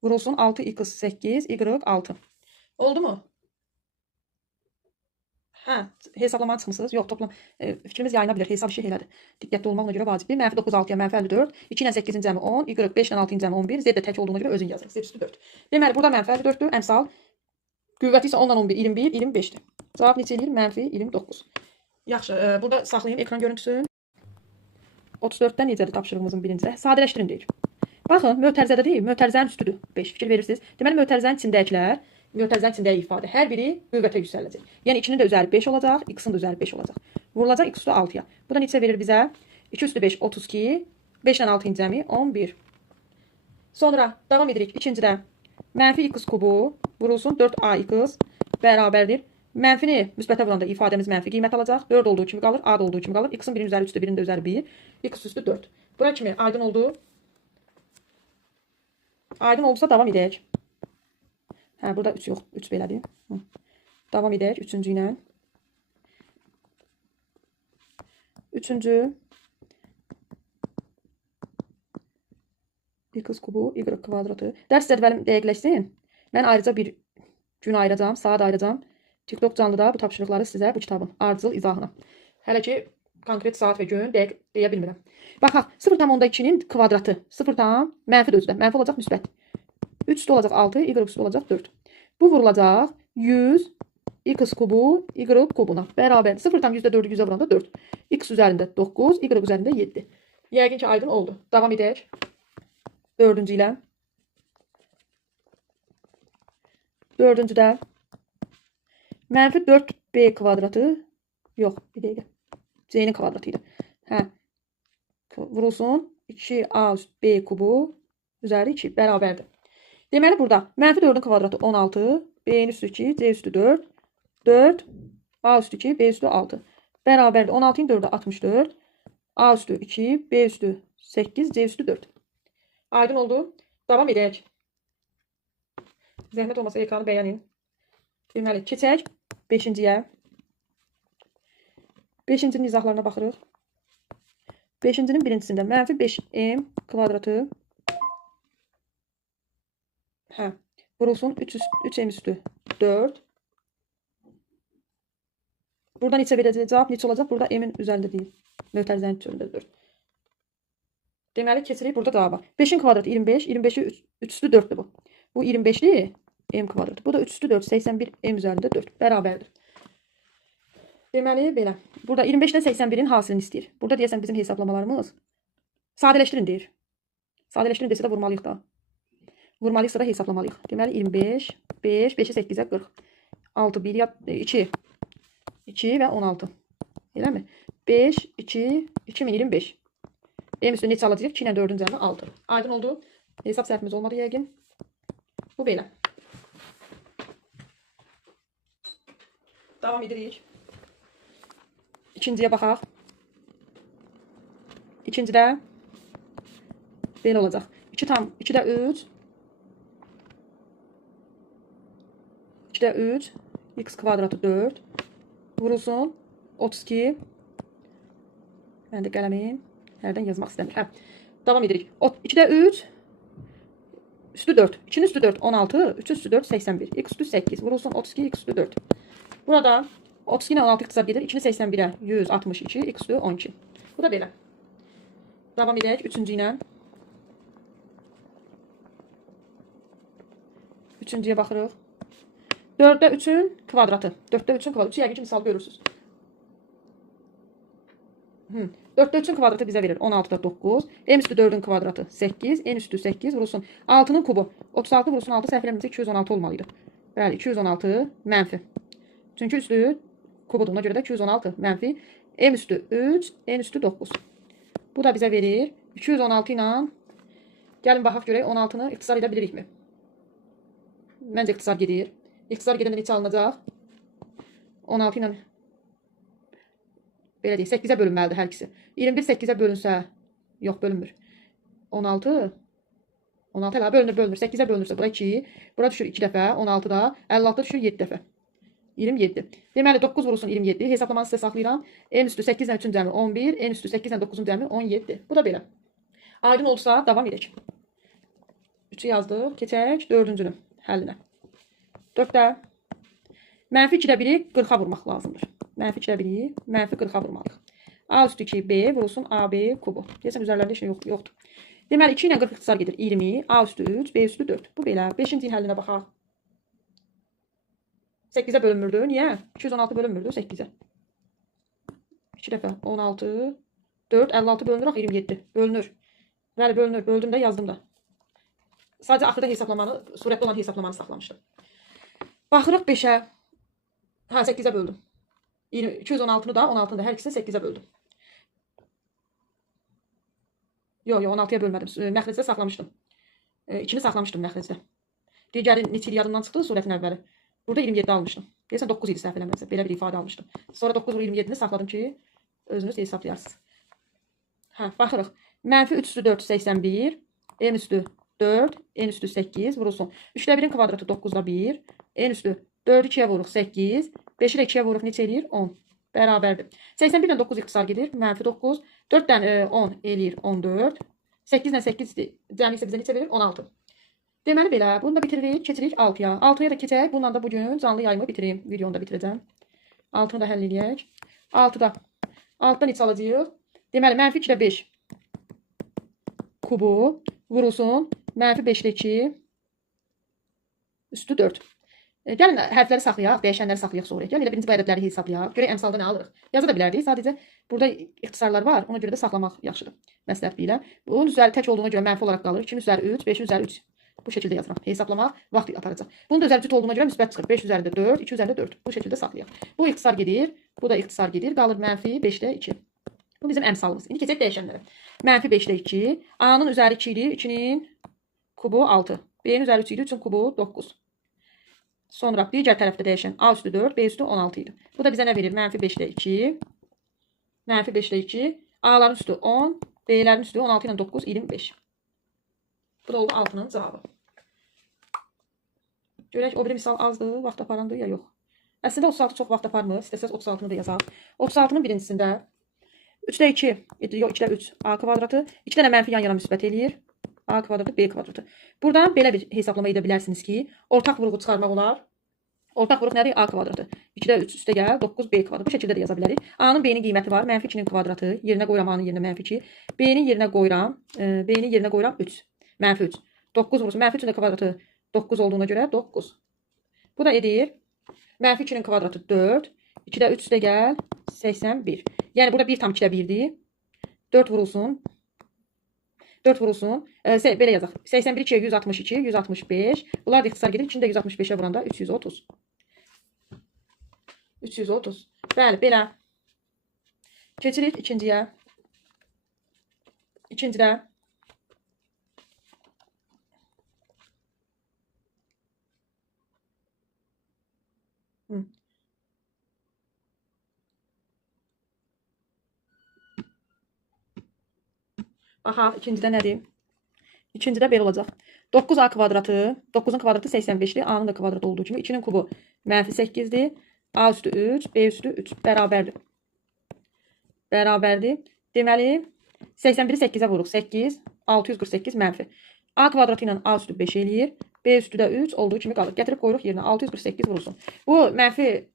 vurulsun 6x 8 y 6. Oldu mu? Hə, hesablamağa çıxmısınız? Yox, toplam fikrimiz yayına bilər. Hesab işi elədir. Diqqətli olmaqla görə vacibdir. Mənfi 9 6-ya mənfi 54, 2 ilə 8-in cəmi 10, y 5 ilə 6-ın cəmi 11, z də tək olduğuna görə özün yazırıq. Z üstü 4. Deməli, burada mənfi 54-dür. Əmsal qüvvəti isə 10 ilə 11, 21, 25-dir. Cavab neçə eləyir? Mənfi 29. Yaxşı, burada saxlayayım ekran görüntüsünü. 34-dən necədir tapşırığımızın birincisi? Sadələşdirin deyir. Baxın, mötərizədə deyil, mötərizənin üstüdür. 5 fikir verirsiniz. Deməli, mötərizənin içindəkilər, mötərizənin içindəki ifadə hər biri qüvvətə yüksələcək. Yəni 2-nin də üzəri 5 olacaq, x-in də üzəri 5 olacaq. Vurulacaq x üstü 6-ya. Bu da neçə verir bizə? 2 üstü 5 32, 5 ilə 6-ın cəmi 11. Sonra davam edirik. İkincidə mənfi x kubu vurulsun 4ax bərabərdir. Mənfini müsbətə vuranda ifadəmiz mənfi qiymət alacaq. 4 olduğu kimi qalır, a da olduğu kimi qalır. X-in birinin üzəri 3-dür, birinin də üzəri 1. X üstü 4. Bura kimi aydın oldu. Aydın oldusa davam edək. Hə, burada 3 yox, 3 belədir. Davam edək 3-cü ilə. 3-cü x kubu y kvadratı. Dərs cədvəlim dəqiqləşsin. Mən ayrıca bir gün ayıracağam, saat ayıracağam. TikTok canlıda bu tapşırıqları sizə bu kitabın ardıcıl izahına. Hələ ki konkret saat və gün dəqiq deyə bilmirəm. Baxaq, 0,2-nin kvadratı 0, mənfi də özü də. Mənfi olacaq müsbət. 3 üstü olacaq 6, y üstü olacaq 4. Bu vurulacaq 100 x kubu y kubuna bərabər. 0,4-ü 100-ə vuranda 4. X üzərində 9, y üzərində 7. Yəqin ki aydın oldu. Davam edək. 4-cü ilə. 4-cüdə mənfi 4b kvadratı yox, bir dəqiqə. C-nin kvadratı idi. Hə. Vurulsun 2a üst b kubu üzəri 2 bərabərdir. Deməli burada mənfi 4-ün kvadratı 16, b-nin üstü 2, c üstü 4, 4, a üstü 2, b üstü 6 bərabərdir. 16-ın 4-ü 64, a üstü 2, b üstü 8, c üstü 4. Aydın oldu. Davam edək. Zəhmət olmasa ekranı bəyənin. Deməli, keçək 5-ciyə. 5-cinin izahlarına baxırıq. 5-cinin birincisində mənfi 5m kvadratı vurulsun 3m üstü 4. Burada neçə verəcək? Cavab neçə olacaq? Burada m-in üzərində deyil. Mötərizənin üzərində 4. Deməli, keçirik burada cavaba. 5-in kvadratı 25. 25'i 3 üstü 4'dür bu. Bu 25'li m kvadratı. Bu da 3 üstü 4. 81 m üzərində 4. Bərabərdir. Deməli, belə. Burada 25 ilə 81'in hasilini istəyir. Burada deyəsən bizim hesablamalarımız sadələşdirin deyir. Sadələşdirin desə də vurmalıyıq da. Vurmalıyıqsa da hesablamalıyıq. Deməli, 25, 5, 5'i 8'e 40. 6, 1, 2. 2 və 16. Eləmi? 5, 2, 2025. M üstü neçə alacaq? 2 ilə 4'ün cəmi 6. Aydın oldu. Hesab səhvimiz olmadı yəqin. Bu belə. Davam edirik. İkinciyə baxaq. İkincidə belə olacaq. 2'də 3. 2'də 3. X kvadratı 4. Vurulsun 32. Mən də qələmim hərdən yazmaq istəmir. Davam edirik. 2'də 3 üstü 4. 2'nin üstü 4 16. 3 üstü 4 81. X üstü 8. Vurulsun 32. X üstü 4. Burada 32 ilə 16 ixtisar gedir. 2'ni 81'e 162. X üstü 12. Bu da belə. Davam edək 3-cü ilə. 3-cüyə baxırıq. 4'də 3'ün kvadratı. 4'də 3'ün kvadratı. Yəqin ki, misal görürsünüz. 4'də 3'ün kvadratı bizə verir 16'da 9. M üstü 4'ün kvadratı 8. N üstü 8 vurulsun. 6'nın kubu 36 vurulsun 6 səhv eləmirsə 216 olmalıydı. Bəli, 216 mənfi. Çünki üstü kubudur. Ona görə də 216 mənfi. M üstü 3, N üstü 9. Bu da bizə verir 216 ilə gəlin baxaq görək 16'nı ixtisar edə bilirikmi? Məncə ixtisar gedir. İxtisar gedəndə neçə alınacaq? 16 ilə belə deyək, 8'e bölünməlidir hər ikisi. 21 8'e bölünsə, yox bölünmür. 16 elə bölünür. 8'e bölünürsə, bura 2, bura düşür 2 dəfə, 16'da, 56'da düşür 7 dəfə. 27. Deməli 9 vurulsun 27. Hesablamanı sizə saxlayıram. N üstü 8 ilə 3'ün cəmi 11, N üstü 8 ilə 9'un cəmi 17. Bu da belə. Aydın olsa davam edək. 3'ü yazdıq. Keçək 4-cünün həllinə. 4'də mənfi 2'də 1'i 40'a vurmaq lazımdır. Mənfi 2'də 1'i mənfi 40'a vurmalıyıq. A üstü 2 B vurulsun AB kubu. Deyəsən üzərlərində işin yoxdur. Deməli 2 ilə 40 ixtisar gedir 20. A üstü 3 B üstü 4. Bu belə. 5-ci həllinə baxaq. 8'e bölünmürdü. Niyə? 216 bölünmürdü 8'e. 2 dəfə 16 4 56 bölünür 27. Bölünür. Bəli bölünür. Böldüm də yazdım da. Sadəcə axırda hesablamanı, surətli olan hesablamanı saxlamışdım. Baxırıq 5'ə. 8'e böldüm. 216'nı da 16'nı da hər ikisini 8'e böldüm. Yox, 16'ya bölmədim. Məxrəcdə saxlamışdım. 2'ni saxlamışdım məxrəcdə. Digəri neçə il yadımdan çıxdı surətin əvvəli. Burada 27 almışdım. Deyəsən 9 idi səhv eləmirəmsə. Belə bir ifadə almışdım. Sonra 9 vur 27'ni saxladım ki, özünüz hesaplayarsınız. Baxırıq. Mənfi 3 üstü 4 81. N üstü 4. N üstü 8 vurulsun. 3'də 1'in kvadratı 9'da 1. N üstü 4'ü 2'yə vuruq 8. 5'i də 2'yə vuruq neçə eləyir? 10. Bərabərdir. 81'dən 9 ixtisar gedir. Mənfi 9. 4'dən 10 eləyir 14. 8'dən 8 cəmi isə bizə neçə verir? 16. Deməli belə. Bunu da bitiririk. Keçirik 6'ya. 6'ya da keçək. Bununla da bugün canlı yayımı bitireyim. Videonu da bitirəcəm. 6'nı da həll edək. 6'da neçə alacağıq? Deməli mənfi 2'də 5 kubu vurulsun. Mənfi 5'də 2 üstü 4. Gəlin hərfləri saxlayaq, dəyişənləri saxlayaq sonra. Gəlin elə birinci bu ədədləri hesablayaq. Görək əmsalda nə alırıq. Yaza da bilərdik. Sadəcə burada ixtisarlar var. Ona görə də saxlamaq yaxşıdır. Məsləhət bilirəm. Bunun üzəri tək olduğuna görə mənfi olaraq qalır. 2 üzəri 3, 5 üzəri 3. Bu şəkildə yazıram. Hesablamaq vaxt aparacaq. Bunun da üzəri cüt olduğuna görə müsbət çıxır. 5 üzərində 4, 2 üzərində 4. Bu şəkildə saxlayaq. Bu ixtisar gedir. Bu da ixtisar gedir. Qalır mənfi 5'də 2. Bu bizim əmsalımız. İndi keçək dəyişənlərə. Mənfi 5'də 2. A-nın üzəri 2 idi. 2'nin kubu 6. B-nin üzəri 3 idi. 3'ün kubu 9. Sonra digər tərəfdə dəyişən A üstü 4, B üstü 16 idi. Bu da bizə nə verir? Mənfi 5'də 2. Mənfi 5'də 2. A'ların üstü 10. B'lərin üstü 16 ilə 9, 25. Bu da oldu 6'nın cavabı. Görək o biri misal azdır, vaxt aparandır ya yox. Əslində 36 çox vaxt aparmır. İstəsəz 36-nı da yazaq. 36-nın birincisində 3-də 2, yox 2-də 3 a kvadratı, 2 dənə mənfi yan-yana müsbət eləyir. A kvadratı, B kvadratı. Buradan belə bir hesablama edə bilərsiniz ki, ortaq vuruğu çıxarmaq olar. Ortaq vuruq nədir? A kvadratı. 2-də 3 üstə gəl 9B kvadratı. Bu şəkildə də yaza bilərik. A-nın B-nin qiyməti var. Mənfi 2-nin kvadratı. Yerinə qoyuram A-nın yerinə mənfi 2. B-nin yerinə qoyuram. B-nin yerinə qoyuram 3. Mənfi 3. 9 vurursun. Mənfi 3-ün kvadratı 9 olduğuna görə 9. Bu da edir. Mənfi 2-nin kvadratı 4. 2-də 3 üstə gəl 81. Yəni burada 1 tam 2-də 1-dir. 4 vurulsun. 4 vurulsun. Belə yazaq. 81 2'ye 162, 165. Bunlar da ixtisar gedir. İçində 165'e vuranda 330. 330. Bəli, belə. Keçirik ikinciyə. İkincidə. Baxaq, ikincidə nədir? İkincidə belə olacaq. 9a kvadratı, 9'un kvadratı 85'dir. A'nın da kvadratı olduğu kimi 2'nin kubu mənfi 8'dir. A üstü 3, B üstü 3 bərabərdir. Bərabərdir. Deməli, 81'i 8'ə vuruq. 8, 648 mənfi. A kvadratı ilə A üstü 5 eləyir. B üstü də 3 olduğu kimi qalır. Gətirib qoyuruq yerinə. 648 vurulsun. Bu mənfi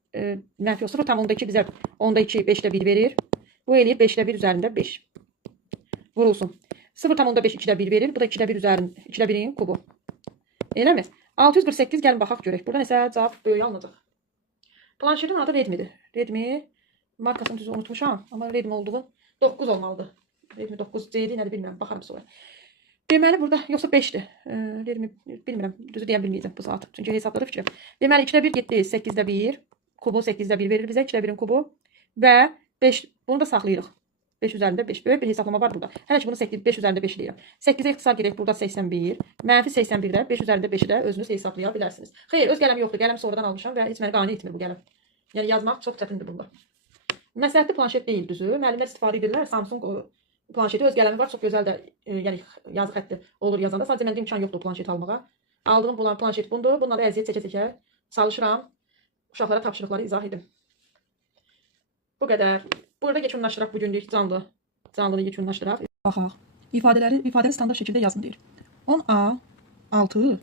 yox, 0 tam 10'da 2 bizə 10'da 2, 5'də 1 verir. Bu eləyir 5'də 1 üzərində 5. Vurulsun. 0 tam 10'da 5 2'də 1 verir. Bu da 2'də 1 üzərində 2'də 1'in kubu. Eləmi? 648 gəlin baxaq görək. Burada nəsə cavab böyük alınacaq. Planşetin adı Redmi'dir. Redmi markasını düzü unutmuşam. Amma Redmi olduğu 9 olmalıdır. Redmi 9C nədir bilmirəm. Baxarım sonra. Deməli burada yoxsa 5'dir. Redmi bilmirəm. Düzü deyə bilməyəcəm bu saat. Çünki hesabladı fikrim. Deməli 2'də 1 getdi. 8'də 1. Kubu 8'də 1 verir bizə. 2'də 1'in kubu. Və 5. Bunu da saxlayırıq. 5 üzərində 5. Böyük bir hesablama var burada. Hələ ki bunu 8, 5 üzərində 5 deyirəm. 8'e ixtisar gerək burada 81. Mənfi 81'də 5 üzərində 5'i də özünüz hesablaya bilərsiniz. Xeyr, öz qələmi yoxdur. Qələm sonradan almışam və heç məni qane etmir bu qələm. Yəni yazmaq çox çətindir bunda. Məsləhətli planşet deyil düzü. Müəllimlər istifadə edirlər. Samsung planşeti öz qələmi var. Çox gözəl də yəni yazı xətti olur yazanda. Sadəcə məndə imkan yoxdur planşet almağa. Aldığım bulan planşet bundur. Bunları əziyyət çəkə-çəkə çalışıram. Uşaqlara tapşırıqları izah edim. Bu qədər. Burada yekunlaşdıraq bugünlük canlını yekunlaşdıraq. Baxaq. İfadəni standart şəkildə yazın deyir. 10a 6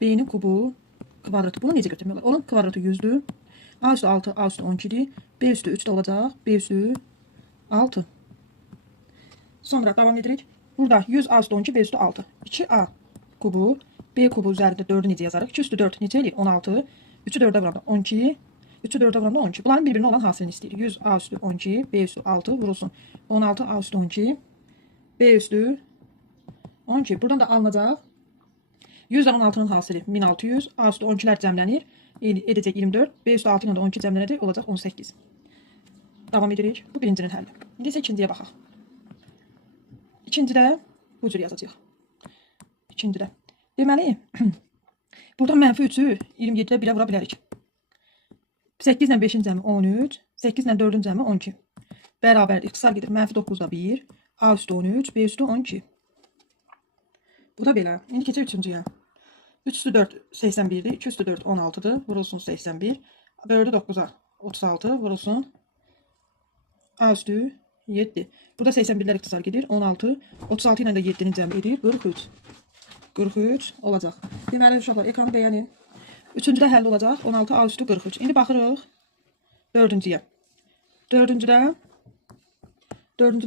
b-nin kubu kvadratı. Bunu necə götürmək olar? Onun kvadratı 100'dür. A üstü 6, A üstü 12'dir. B üstü 3 də olacaq. B üstü 6. Sonra davam edirik. Burada 100 A üstü 12, B üstü 6. 2a kubu, B kubu üzərində 4'ü necə yazarıq? 2 üstü 4 necə eləyir? 16. 3'ü 4'ə vuranda 12. 3'ü 4'ə vuranda 12. Bunların birbirine olan hasilini istəyir. 100 A üstü 12, B üstü 6 vurulsun. 16 A üstü 12, B üstü 12. Buradan da alınacaq. 100'dan 16'nın hasili 1600. A üstü 12'lər cəmlənir. Edəcək 24. B üstü 6 ilə də 12 cəmlənəcək. Olacaq 18. Davam edirik. Bu birincinin həlli. İndi isə ikinciyə baxaq. İkincidə bu cür yazacaq. İkincidə. Deməli, buradan mənfi 3'ü 27'də 1'ə vura bilərik. 8 ilə 5'in cəmi 13. 8 ilə 4'ün cəmi 12. Bərabər ixtisar gedir. Mənfi 9'da 1. A üstü 13. B üstü 12. Bu da belə. İndi keçək üçüncüyə. 3 üstü 4 81'dir. 2 üstü 4 16'dır. Vurulsun 81. Böldü 9'a 36. Vurulsun. A üstü 7. Burada 81'lər ixtisar gedir. 16. 36 ilə də 7'nin cəmi edir. 43. 43 olacaq. Deməli uşaqlar ekranı bəyənin. Üçüncüdə həll olacaq. 16 A üstü 43. İndi baxırıq. Dördüncüyə. Dördüncüdə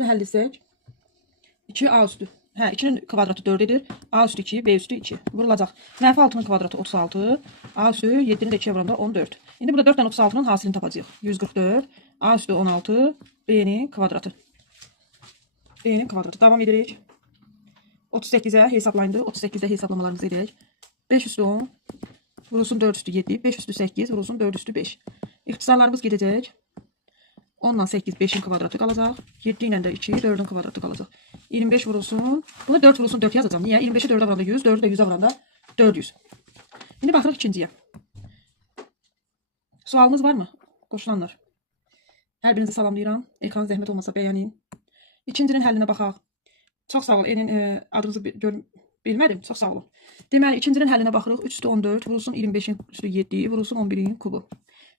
həll etsək. 2 A üstü. 2'nin kvadratı 4 edir. A üstü 2, B üstü 2. Vurulacaq. Mənfi 6'nın kvadratı 36. A üstü 7'ni də 2'yə vuranda 14. İndi burada 4 ilə 36'nın hasilini tapacağıq. 144. A üstü 16. B'nin kvadratı. B'nin kvadratı. Davam edirik. 38'e hesaplayındı. 38'de hesaplamalarımızı edək. 5 üstü 10. Vurulsun 4 üstü 7. 5 üstü 8. Vurulsun 4 üstü 5. İxtisarlarımız gedəcək. 10 ilə 8 5'in kvadratı qalacaq. 7 ilə də 2 4'ün kvadratı qalacaq. 25 vurulsun. Bunu 4 vurulsun 4 yazacağım. Niyə? 25'i 4'ə vuranda 100. 4'ü də 100'ə vuranda 400. İndi baxırıq ikinciyə. Sualınız var mı? Qoşulanlar. Hər birinizi salamlayıram. Ekran zəhmət olmasa bəyənin. İkincinin həllinə baxaq. Çox sağ ol. Adınızı Bilmədim, çox sağ olun. Deməli, ikincinin həllinə baxırıq. 3 üstü 14 vurulsun 25-in üstü 7 vurulsun 11-in kubu.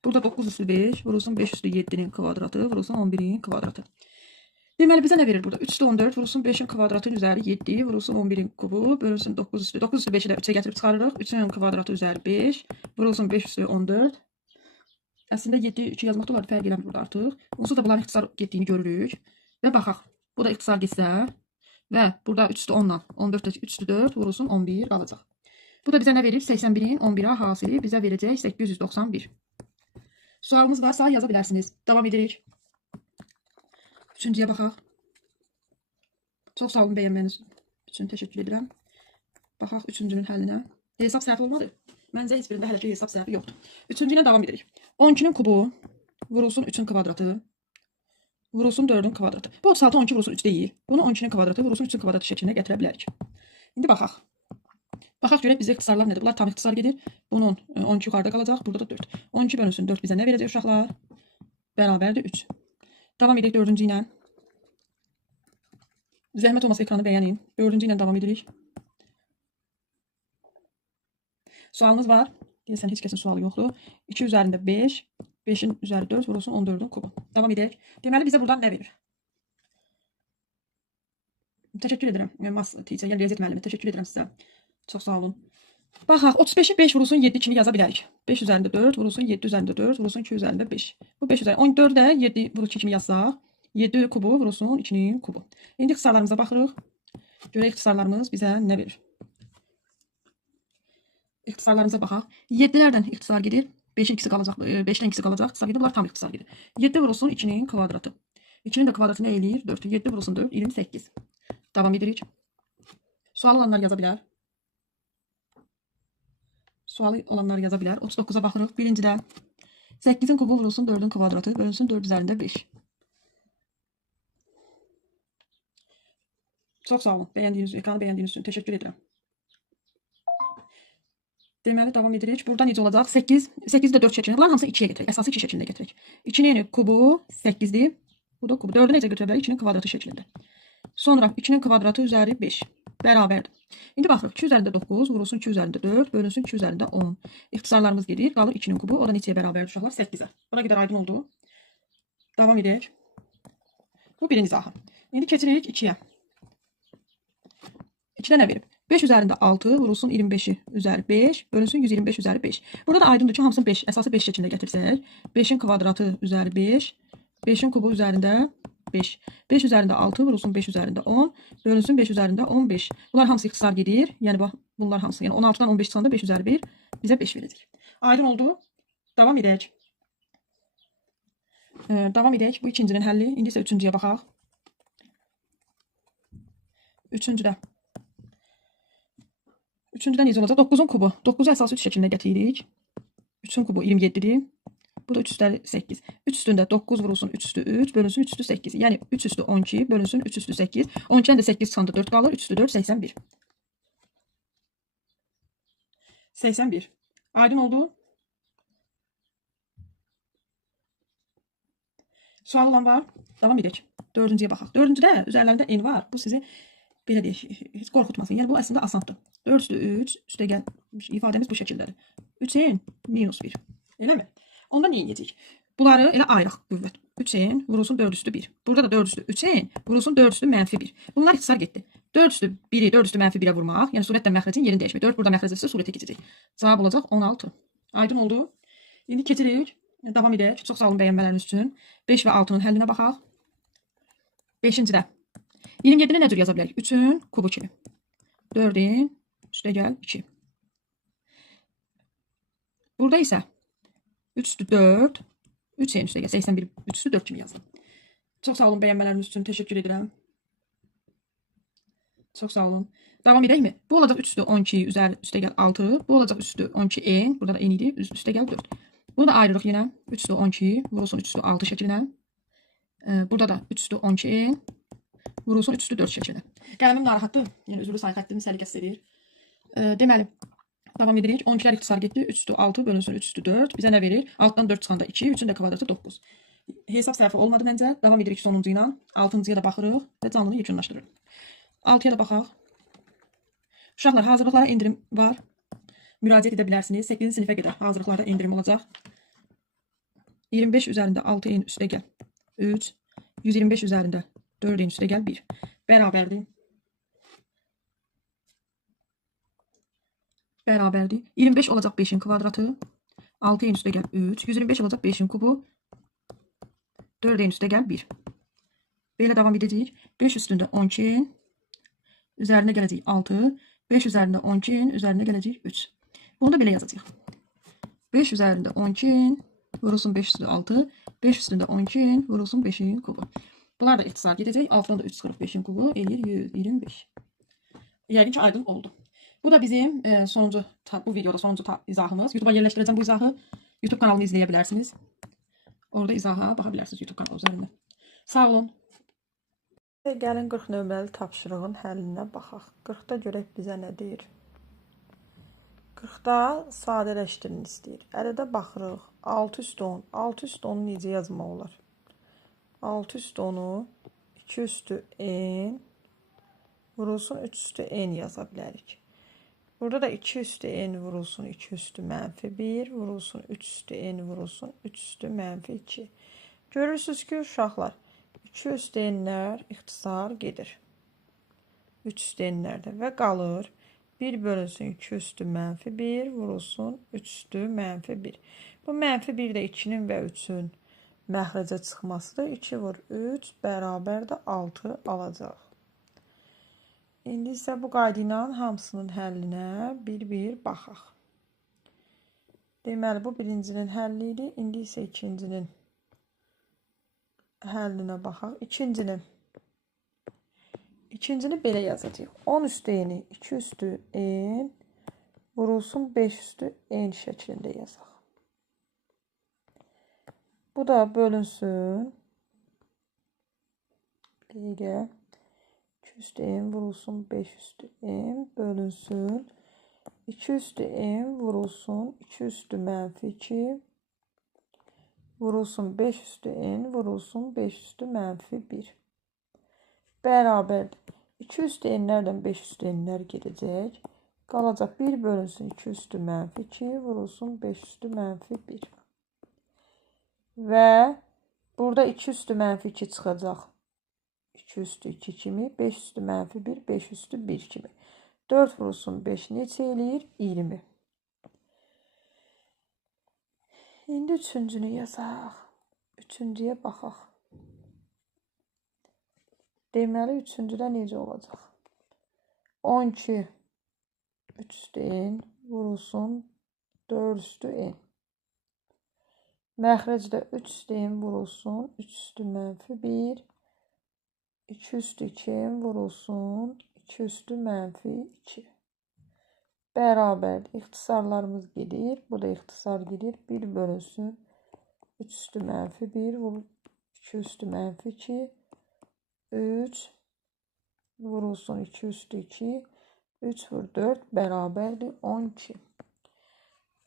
Burada 9 üstü 5 vurulsun 5 üstü 7-nin kvadratı vurulsun 11-in kvadratı. Deməli, bizə nə verir burada? 3 üstü 14 vurulsun 5-in kvadratı üzəri 7 vurulsun 11-in kubu bölünsün 9 üstü. 9 üstü 5-i də 3-ə gətirib çıxarırıq. 3-ün kvadratı üzəri 5 vurulsun 5 üstü 14. Əslində 7 3 yazmaq da olar, fərq eləmir burada artıq. Onsuz da bunların ixtisar getdiyini görürük. Və baxaq. Bu da ixtisar getsə və burada 3 üstü 10-dan 14 3 üstü 4 vurulsun 11 qalacaq. Bu da bizə nə verir? 81-in 11-ə hasili bizə verəcək 891. Sualımız varsa yaza bilərsiniz. Davam edirik. Üçüncüyə baxaq. Çox sağ olun bəyənməniz üçün təşəkkür edirəm. Baxaq üçüncünün həllinə. Hesab səhvi olmadı. Məncə heç birində hələ ki hesab səhvi yoxdur. Üçüncü ilə davam edirik. 12-nin kubu vurulsun 3-ün kvadratı vurulsun 4-ün kvadratı. Bu 36 12 vurulsun 3 deyil. Bunu 12-nin kvadratı vurulsun 3-ün kvadratı şəklinə gətirə bilərik. İndi baxaq. Baxaq görək bizə ixtisarlar nədir? Bunlar tam ixtisar gedir. Bunun 12 yuxarıda qalacaq. Burada da 4. 12 bölünsün 4 bizə nə verəcək uşaqlar? Bərabərdir 3. Davam edək 4-cü ilə. Zəhmət olmasa ekranı bəyənin. 4-cü ilə davam edirik. Sualımız var. Deyəsən heç kəsin sualı yoxdur. 2 üzərində 5, 5-in üzəri 4 vurulsun 14-ün kubu. Davam edək. Deməli bizə buradan nə verir? Təşəkkür edirəm. Mas teacher, yəni Riyaziyyat müəllimi, təşəkkür edirəm sizə. Çox sağ olun. Baxaq, 35-i 5 vurulsun 7 kimi yaza bilərik. 5 üzərində 4 vurulsun 7 üzərində 4 vurulsun 2 üzərində 5. Bu 5 üzərində 14-də 7 vurulsun 2 kimi yazsaq, 7 kubu vurulsun 2-nin kubu. İndi ixtisarlarımıza baxırıq. Görək ixtisarlarımız bizə nə verir? İxtisarlarımıza baxaq. 7-lərdən ixtisar gedir. 5-in ikisi qalacaq, 5-dən ikisi qalacaq. İxtisar gedir. Bunlar tam ixtisar gedir. 7 vurulsun 2-nin kvadratı. 2-nin də kvadratı nə eləyir? 4. 7 vurulsun 4, 28. Davam edirik. Sual olanlar yaza bilər. Sualı olanlar yaza bilər. 39-a baxırıq. Birincidə 8-in kubu vurulsun 4-ün kvadratı bölünsün 4 üzərində 5. Çox sağ olun. Bəyəndiyiniz, ekranı bəyəndiyiniz üçün təşəkkür edirəm. Deməli, davam edirik. Burada necə olacaq? 8-i də 4 şəklində. Bunların hamısını 2-yə gətirək. Əsası 2 şəklində gətirək. 2-nin kubu 8-dir. Bu da kubu. 4-ü necə götürə bilərik? 2-nin kvadratı şəklində. Sonra 2-nin kvadratı üzəri 5. Bərabərdir. İndi baxırıq. 2 üzərində 9 vurulsun 2 üzərində 4 bölünsün 2 üzərində 10. İxtisarlarımız gedir. Qalır 2-nin kubu. O da neçəyə bərabərdir uşaqlar? 8-ə. Buna qədər aydın oldu. Davam edək. Bu birinci izahı. İndi keçirik 2-yə. 2-də nə verib? 5 üzərində 6 vurulsun 25-i üzəri 5 bölünsün 125 üzəri 5. Burada da aydındır ki, hamısını 5, əsası 5 şəklində gətirsək, 5-in kvadratı üzəri 5, 5-in kubu üzərində 5. 5 üzərində 6 vurulsun 5 üzərində 10 bölünsün 5 üzərində 15. Bunlar hamısı ixtisar gedir. Yəni bax, bunlar hamısı. Yəni 16-dan 15 çıxanda 5 üzəri 1 bizə 5 verəcək. Aydın oldu. Davam edək. Davam edək. Bu ikincinin həlli. İndi isə üçüncüyə baxaq. Üçüncüdə. Üçüncüdə necə olacaq? 9-un kubu. 9-u əsası 3 şəklində gətiririk. 3-ün kubu 27-dir. Bu da 3 üstəli 8. 3 üstündə 9 vurulsun 3 üstü 3 bölünsün 3 üstü 8. Yəni 3 üstü 12 bölünsün 3 üstü 8. 12-dən də 8 çıxanda 4 qalır. 3 üstü 4 81. 81. Aydın oldu. Sual olan var. Davam edək. Dördüncüyə baxaq. Dördüncüdə üzərlərində n var. Bu sizi belə deyək, heç qorxutmasın. Yəni bu əslində asandır. 4 üstü 3 üstə gəlmiş ifadəmiz bu şəkildədir. 3n minus 1. Eləmi? Onda nə edəcəyik? Bunları elə ayıraq qüvvət. 3n vurulsun 4 üstü 1. Burada da 4 üstü 3n vurulsun 4 üstü mənfi 1. Bunlar ixtisar getdi. 4 üstü 1-i 4 üstü mənfi 1-ə vurmaq. Yəni surətlə məxrəcin yerini dəyişmək. 4 burada məxrəcdirsə surətə keçəcək. Cavab olacaq 16. Aydın oldu. İndi keçirik. Davam edək. Çox sağ olun bəyənmələriniz üçün. 5 və 6-nın həllinə baxaq. 5-cidə. 27-ni nə cür yaza bilərik? 3-ün kubu kimi. 4-in üstə gəl 2. Burada isə 3 üstü 4, 3-in üstə gəl 81, 3 üstü 4 kimi yazdım. Çox sağ olun bəyənmələriniz üçün təşəkkür edirəm. Çox sağ olun. Davam edək mi? Bu olacaq 3 üstü 12 üzəri üstə gəl 6. Bu olacaq 3 üstü 12n. Burada da n idi. Üstə gəl 4. Bunu da ayırırıq yenə. 3 üstü 12 vurulsun 3 üstü 6 şəklinə. Burada da 3 üstü 12n vurulsun 3 üstü 4 şəklinə. Qələmim narahatdır. Yəni üzrlü sayı xəttimi səliqəsiz edir. Deməli, davam edirik. 12-lər ixtisar getdi. 3 üstü 6 bölünsün 3 üstü 4. Bizə nə verir? 6-dan 4 çıxanda 2. 3-ün də kvadratı 9. Hesab səhvi olmadı məncə. Davam edirik sonuncu ilə. 6-cıya da baxırıq və canlını yekunlaşdırırıq. 6-ya da baxaq. Uşaqlar, hazırlıqlara indirim var. Müraciət edə bilərsiniz. 8-ci sinifə qədər hazırlıqlarda indirim olacaq. 25 üzərində 6 en üstə gəl 3, 125 üzərində 4 en üstə gəl 1 bərabərdir. Bərabərdir. 25 olacaq 5-in kvadratı. 6 en üstə gəl 3. 125 olacaq 5-in kubu. 4 en üstə gəl 1. Belə davam edəcəyik. 5 üstündə 12 en. Üzərinə gələcək 6. 5 üzərində 12 en. Üzərinə gələcək 3. Bunu da belə yazacağıq. 5 üzərində 12 en. Vurulsun 5 üstü 6. 5 üstündə 12 en. Vurulsun 5'in kubu. Bunlar da ixtisar gedəcək. 6'dan da 3 çıxırıq 5'in kubu. Eləyir 125. Yəqin ki aydın oldu. Bu da bizim bu videoda sonuncu izahımız. YouTube'a yerləşdirəcəm bu izahı. YouTube kanalını izləyə bilərsiniz. Orada izaha baxa bilərsiniz YouTube kanalı üzərində. Sağ olun. Gəlin 40 nömrəli tapşırığın həllinə baxaq. 40-da görək bizə nə deyir. 40-da sadələşdirin istəyir. Ədədə baxırıq. 6 üstü 10. 6 üstü 10'u necə yazmaq olar? 6 üstü 10'u 2 üstü n vurulsun 3 üstü n yaza bilərik. Burada da 2 üstü n vurulsun 2 üstü mənfi 1 vurulsun 3 üstü n vurulsun 3 üstü mənfi 2. Görürsünüz ki uşaqlar 2 üstü n'lər ixtisar gedir. 3 üstü n'lərdə və qalır 1 bölünsün 2 üstü mənfi 1 vurulsun 3 üstü mənfi 1. Bu mənfi 1 də 2'nin və 3'ün məxrəcə çıxmasıdır. 2 vur 3 bərabər də 6 alacaq. İndi isə bu qayda ilə hamısının həllinə bir-bir baxaq. Deməli, bu birincinin həlli idi. İndi isə ikincinin həllinə baxaq. İkincini belə yazacağıq. 10 üstü n, 2 üstü n vurulsun 5 üstü n şəklində yazaq. Bu da bölünsün. Dəqiqə. 2 üstü n vurulsun 5 üstü n bölünsün. 2 üstü n vurulsun 2 üstü mənfi 2 vurulsun 5 üstü n vurulsun 5 üstü mənfi 1. Bərabərdir. 2 üstü n'lərdən 5 üstü n'lər gedəcək. Qalacaq 1 bölünsün 2 üstü mənfi 2 vurulsun 5 üstü mənfi 1. Və burada 2 üstü mənfi 2 çıxacaq. 2 üstü 2 kimi, 5 üstü mənfi 1, 5 üstü 1 kimi. 4 vurulsun 5 neçə eləyir? 20. İndi üçüncünü yazaq. Üçüncüyə baxaq. Deməli, üçüncüdə necə olacaq? 12 3 üstü n vurulsun 4 üstü n. Məxrəcdə 3 üstü n vurulsun 3 üstü mənfi 1 2 üstü 2 n vurulsun 2 üstü mənfi 2. Bərabərdir. İxtisarlarımız gedir. Bu da ixtisar gedir. 1 bölünsün 3 üstü mənfi 1 vurulsun 2 üstü mənfi 2 3 vurulsun 2 üstü 2 3 vur 4 bərabərdir 12.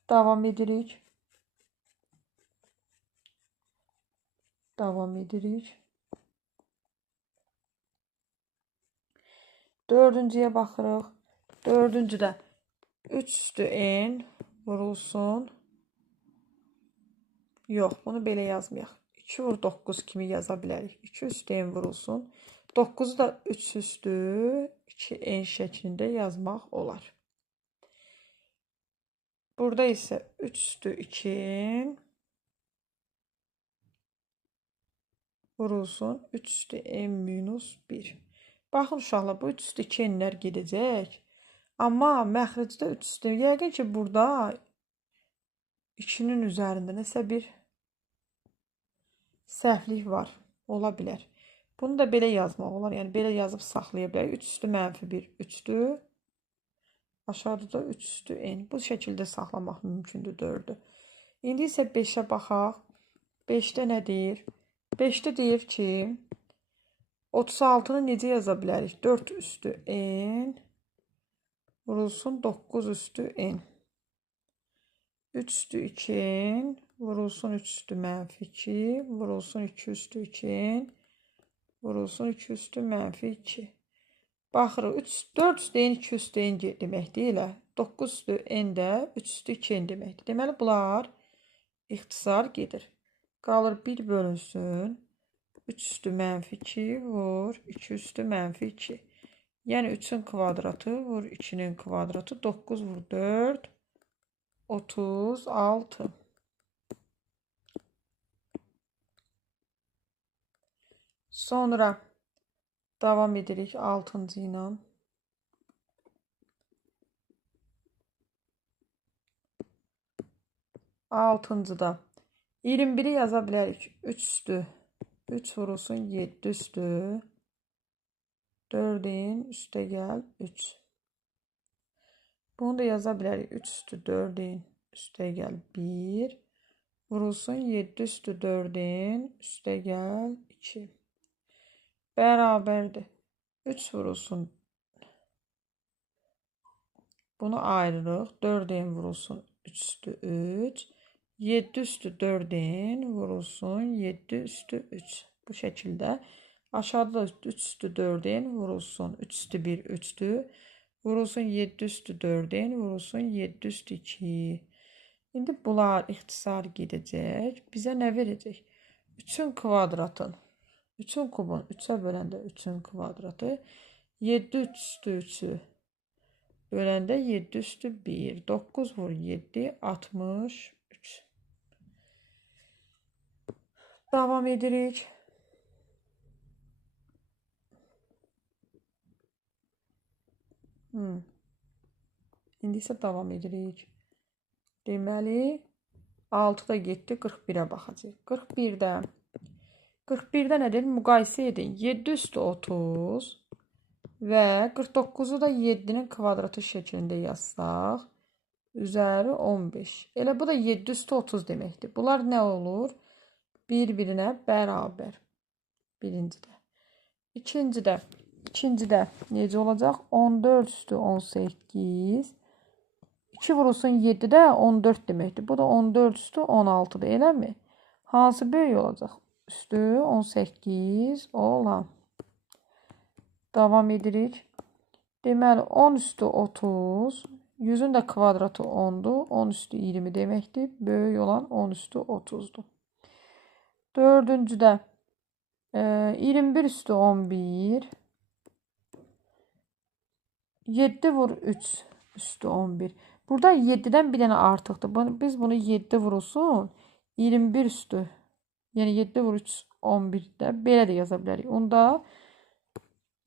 Davam edirik. Dördüncüyə baxırıq. Dördüncüdə 3 üstü n vurulsun. Yox, bunu belə yazmayaq. 2 vur 9 kimi yaza bilərik. 2 üstü n vurulsun. 9'u da 3 üstü 2 n şəklində yazmaq olar. Burada isə 3 üstü 2 n vurulsun 3 üstü n minus 1. Baxın uşaqlar, bu 3 üstü 2 n'lər gedəcək. Amma məxrəcdə 3 üstü, yəqin ki burada 2'nin üzərində nəsə bir səhvlik var. Ola bilər. Bunu da belə yazmaq olar. Yəni belə yazıb saxlaya bilərik. 3 üstü mənfi 1 3'dür. Aşağıda da 3 üstü n. Bu şəkildə saxlamaq mümkündür 4'ü. İndi isə 5'ə baxaq. 5'də nə deyir? 5'də deyir ki 36'nı necə yaza bilərik? 4 üstü n vurulsun 9 üstü n. 3 üstü 2 n vurulsun 3 üstü mənfi 2 vurulsun 2 üstü 2 n vurulsun 2 üstü mənfi 2. Baxırıq 4 üstü n 2 üstü n deməkdir elə. 9 üstü n də 3 üstü 2 n deməkdir. Deməli bunlar ixtisar gedir. Qalır 1 bölünsün 3 üstü mənfi 2 vur 2 üstü mənfi 2. Yəni 3-ün kvadratı vur 2-nin kvadratı 9 vur 4 36. Sonra davam edirik 6-cı ilə. 6-cıda 21'i yaza bilərik. 3 üstü 3 vurulsun 7 üstü 4'in üstə gəl 3. Bunu da yaza bilərik. 3 üstü 4'in üstə gəl 1 vurulsun 7 üstü 4'in üstə gəl 2. Bərabərdir. 3 vurulsun. Bunu ayırırıq. 4'in vurulsun 3 üstü 3. 7 üstü 4'in vurulsun 7 üstü 3. Bu şəkildə. Aşağıda da 3 üstü 4'in vurulsun 3 üstü 1 3'tü. Vurulsun 7 üstü 4'in vurulsun 7 üstü 2. İndi bunlar ixtisar gedəcək. Bizə nə verəcək? 3'ün kvadratın. 3'ün kubun 3'ə böləndə 3'ün kvadratı. 7 üstü 3'ü böləndə 7 üstü 1. 9 vur 7 63. Davam edirik. İndi isə davam edirik. Deməli 6-da getdi 41'ə baxacaq. 41'də nədir? Müqayisə edin. 7 üstü 30 və 49'u da 7'nin kvadratı şəklində yazsaq. Üzəri 15. Elə bu da 7 üstü 30 deməkdir. Bunlar nə olur? Bir-birinə bərabər. Birincidə. İkincidə necə olacaq? 14 üstü 18. 2 vurulsun 7'də 14 deməkdir. Bu da 14 üstü 16'dır. Eləmi? Hansı böyük olacaq? Üstü 18 olan. Davam edirik. Deməli 10 üstü 30. 100'ün də kvadratı 10'dur. 10 üstü 20 deməkdir. Böyük olan 10 üstü 30'dur. Dördüncüdə 21 üstü 11. 7 vur 3 üstü 11. Burada 7'den bir dənə artıqdır. Biz bunu 7 vurulsun 21 üstü. Yəni 7 vur 3 11'də belə də yaza bilərik. Onda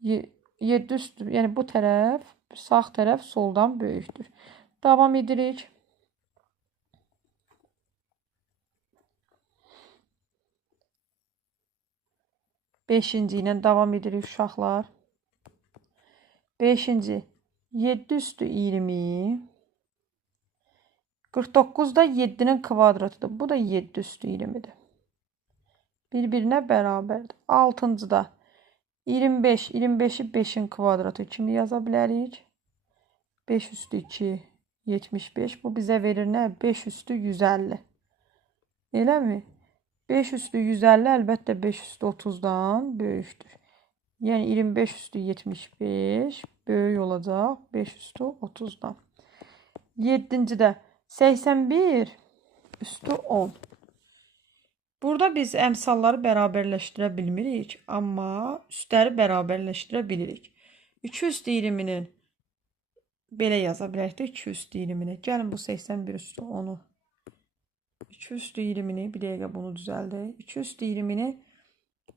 7 üstü, yəni bu tərəf, sağ tərəf soldan böyükdür. Davam edirik. Beşinci ilə davam edirik uşaqlar. Beşinci 7 üstü 20. 49'da 7'nin kvadratıdır. Bu da 7 üstü 20'dir. Bir-birinə bərabərdir. 6-cıda 25. 25'i 5'in kvadratı kimi yaza bilərik. 5 üstü 2 75. Bu bizə verir nə? 5 üstü 150. Elə mi? 5 üstü 150 əlbəttə 5 üstü 30'dan böyükdür. Yəni 25 üstü 75 böyük olacaq 5 üstü 30'dan. 7-cidə 81 üstü 10. Burada biz əmsalları bərabərləşdirə bilmirik, amma üstləri bərabərləşdirə bilirik. 2 üstü 20'nin belə yaza bilərik də 2 üstü 20'ni. Gəlin bu 81 üstü 10'u. 2 üstü 20'ni bir dəqiqə bunu düzəldək. 2 üstü 20'ni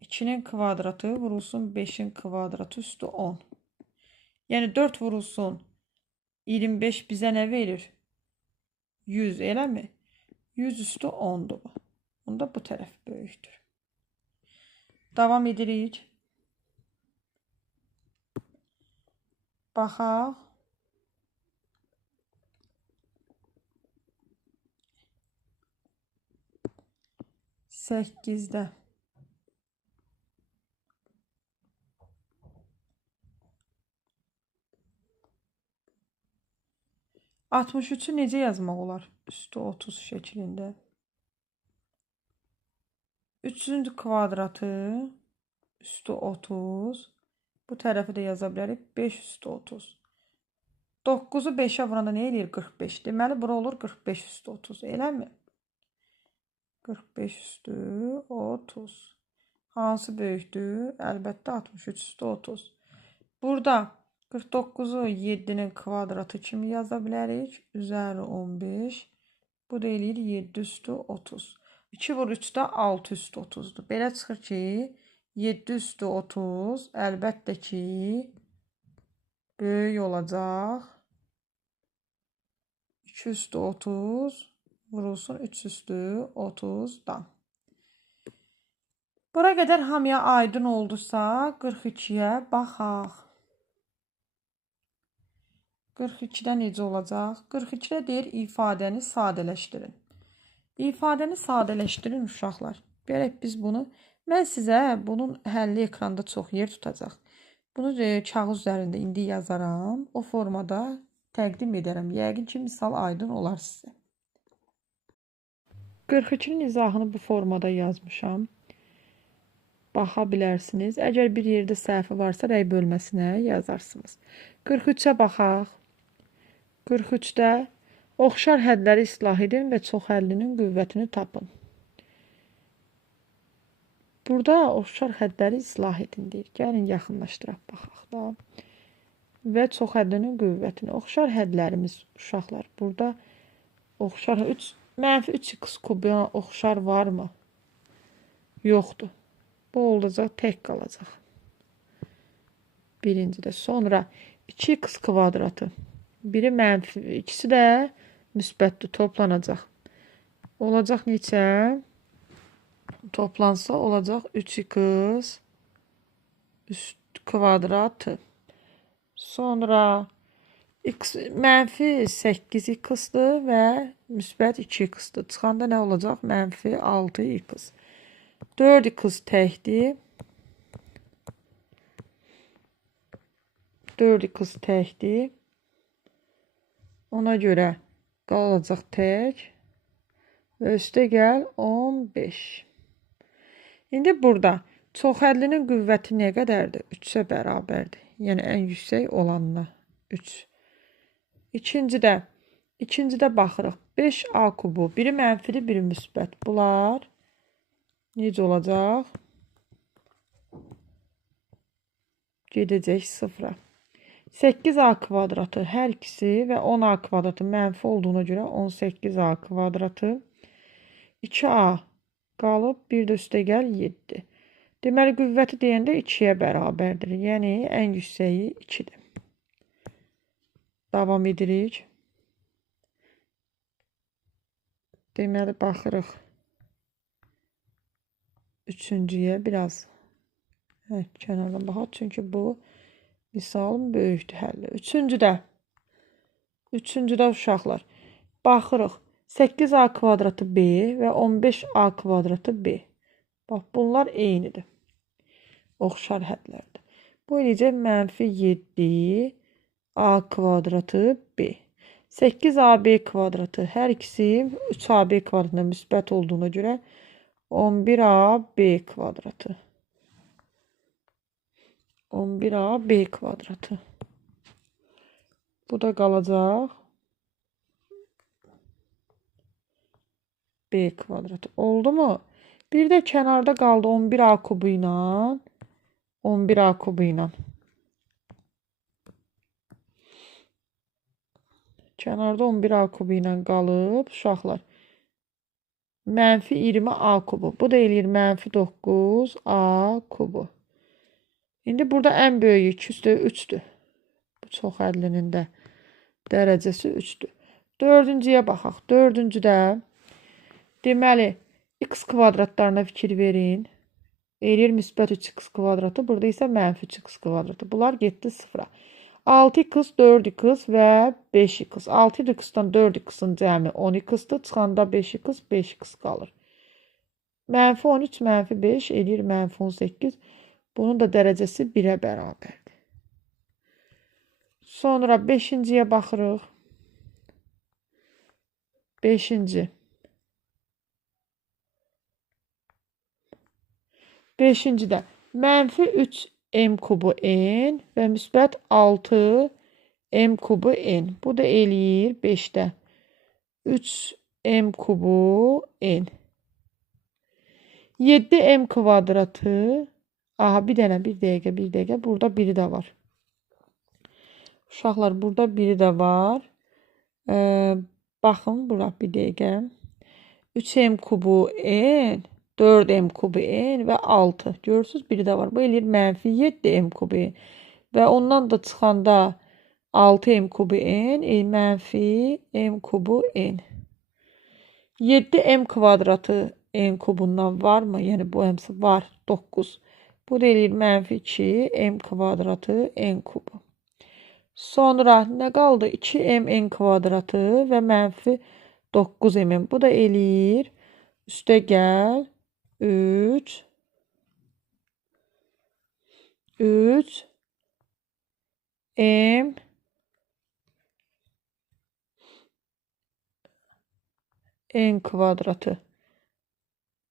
2'nin kvadratı vurulsun 5'in kvadratı üstü 10. Yəni 4 vurulsun 25 bizə nə verir? 100 eləmi? 100 üstü 10'dur bu. Bunda bu tərəf böyükdür. Davam edirik. Baxaq. Səkkizdə. 63'ü necə yazmaq olar? Üstü 30 şəklində. 3'ün kvadratı üstü 30. Bu tərəfi də yaza bilərik. 5 üstü 30. 9-u 5-ə vuranda nə eləyir? 45. Deməli, bura olur 45 üstü 30. Eləmi? 45 üstü 30. Hansı böyükdür? Əlbəttə 63 üstü 30. Burada 49-u 7-nin kvadratı kimi yaza bilərik. Üzəri 15. Bu da eləyir 7 üstü 30. 2 vur 3-də 6 üstü 30-dur. Belə çıxır ki, 7 üstü 30 əlbəttə ki, böyük olacaq. 2 üstü 30 vurulsun 3 üstü 30-dan. Bura qədər hamıya aydın oldusa, 42-yə baxaq. 42-də necə olacaq? 42-də deyir, ifadəni sadələşdirin. İfadəni sadələşdirin, uşaqlar. Görək biz bunu. Mən sizə bunun həlli ekranda çox yer tutacaq. Bunu kağız üzərində indi yazaram. O formada təqdim edərəm. Yəqin ki, misal aydın olar sizə. 42-nin izahını bu formada yazmışam. Baxa bilərsiniz. Əgər bir yerdə səhvi varsa, rəy bölməsinə yazarsınız. 43-ə baxaq. 43-də oxşar hədləri islah edin və çoxhəllinin qüvvətini tapın. Burada oxşar hədləri islah edin deyir. Gəlin, yaxınlaşdıraq, baxaq da. Və çoxhəllinin qüvvətini. Oxşar hədlərimiz, uşaqlar. Burada oxşar mənfi 3x kubuna oxşar varmı? Yoxdur. Bu olacaq, tək qalacaq. Birincidə. Sonra 2x kvadratı. Biri mənfi, ikisi də müsbətdir, toplanacaq. Olacaq neçə? Toplansa olacaq 3x kvadratı. Sonra x mənfi 8x-dır və müsbət 2x-dır. Çıxanda nə olacaq? Mənfi 6x. 4x təkdir. 4x təkdir. Ona görə qalacaq tək. Və üstə gəl 15. İndi burada çoxhəllinin qüvvəti nə qədərdir? 3-ə bərabərdir. Yəni ən yüksək olanına 3. İkincidə baxırıq. 5a kubu. Biri mənfidir, biri müsbət. Bunlar necə olacaq? Gedəcək sıfıra. 8a kvadratı hər ikisi və 10a kvadratı mənfi olduğuna görə 18a kvadratı. 2a qalıb, bir də üstə gəl 7. Deməli, qüvvəti deyəndə 2-yə bərabərdir. Yəni, ən yüksəyi 2-dir. Davam edirik. Deməli, baxırıq. Üçüncüyə biraz kənardan baxaq. Çünki bu misalım böyükdür həlli. Üçüncüdə uşaqlar. Baxırıq. 8a kvadratı b və 15a kvadratı b. Bax, bunlar eynidir. Oxşar hədlərdir. Bu eləcək mənfi 7a kvadratı b. 8ab kvadratı hər ikisi 3ab kvadratına müsbət olduğuna görə 11ab kvadratı. 11ab kvadratı. Bu da qalacaq b kvadratı. Oldu mu? Bir də kənarda qaldı 11a kubu ilə 11a kubu ilə. Kənarda 11a kubu ilə qalıb uşaqlar. Mənfi 20a kubu. Bu da eləyir mənfi 9a kubu. İndi burada ən böyüyü 2 üstə 3-dür. Bu çoxhəllinin də dərəcəsi 3-dür. Dördüncüyə baxaq. Dördüncüdə deməli, x kvadratlarına fikir verin. Eləyir müsbət 3x kvadratı. Burada isə mənfi 3x kvadratı. Bunlar getdi sıfıra. 6x, 4x və 5x. 6x-dan 4x-in cəmi 10x-dır. Çıxanda 5x, 5x qalır. Mənfi 13, mənfi 5 eləyir mənfi 18. Bunun da dərəcəsi 1-ə bərabərdir. Sonra 5-ciyə baxırıq. 5-ci. 5-cidə mənfi 3 m kubu n və müsbət 6 m kubu n. Bu da eləyir 5-də 3 m kubu n. 7 m kvadratı. Aha, bir dəqiqə. Burada biri də var. Uşaqlar, burada biri də var. Baxın, bura bir dəqiqə. 3m kubu n, 4m kubu n və 6. Görürsünüz, biri də var. Bu eləyir mənfi 7m kubu n. Və ondan da çıxanda 6m kubu n, mənfi m kubu n. 7m kvadratı n kubundan varmı? Yəni bu əmsi var, 9. Bu da eləyir mənfi 2m kvadratı n kubu. Sonra nə qaldı? 2m n kvadratı və mənfi 9m. Bu da eləyir üstə gəl 3 m n kvadratı.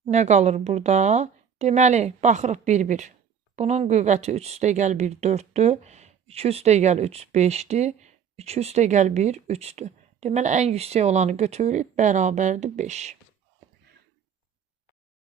Nə qalır burada? Deməli, baxırıq bir-bir. Bunun qüvvəti 3 üstə gəl 1 4-dür. 2 üstə gəl 3 5-dir. 2 üstə gəl 1 3-dür. Deməli, ən yüksək olanı götürürük, bərabərdir 5.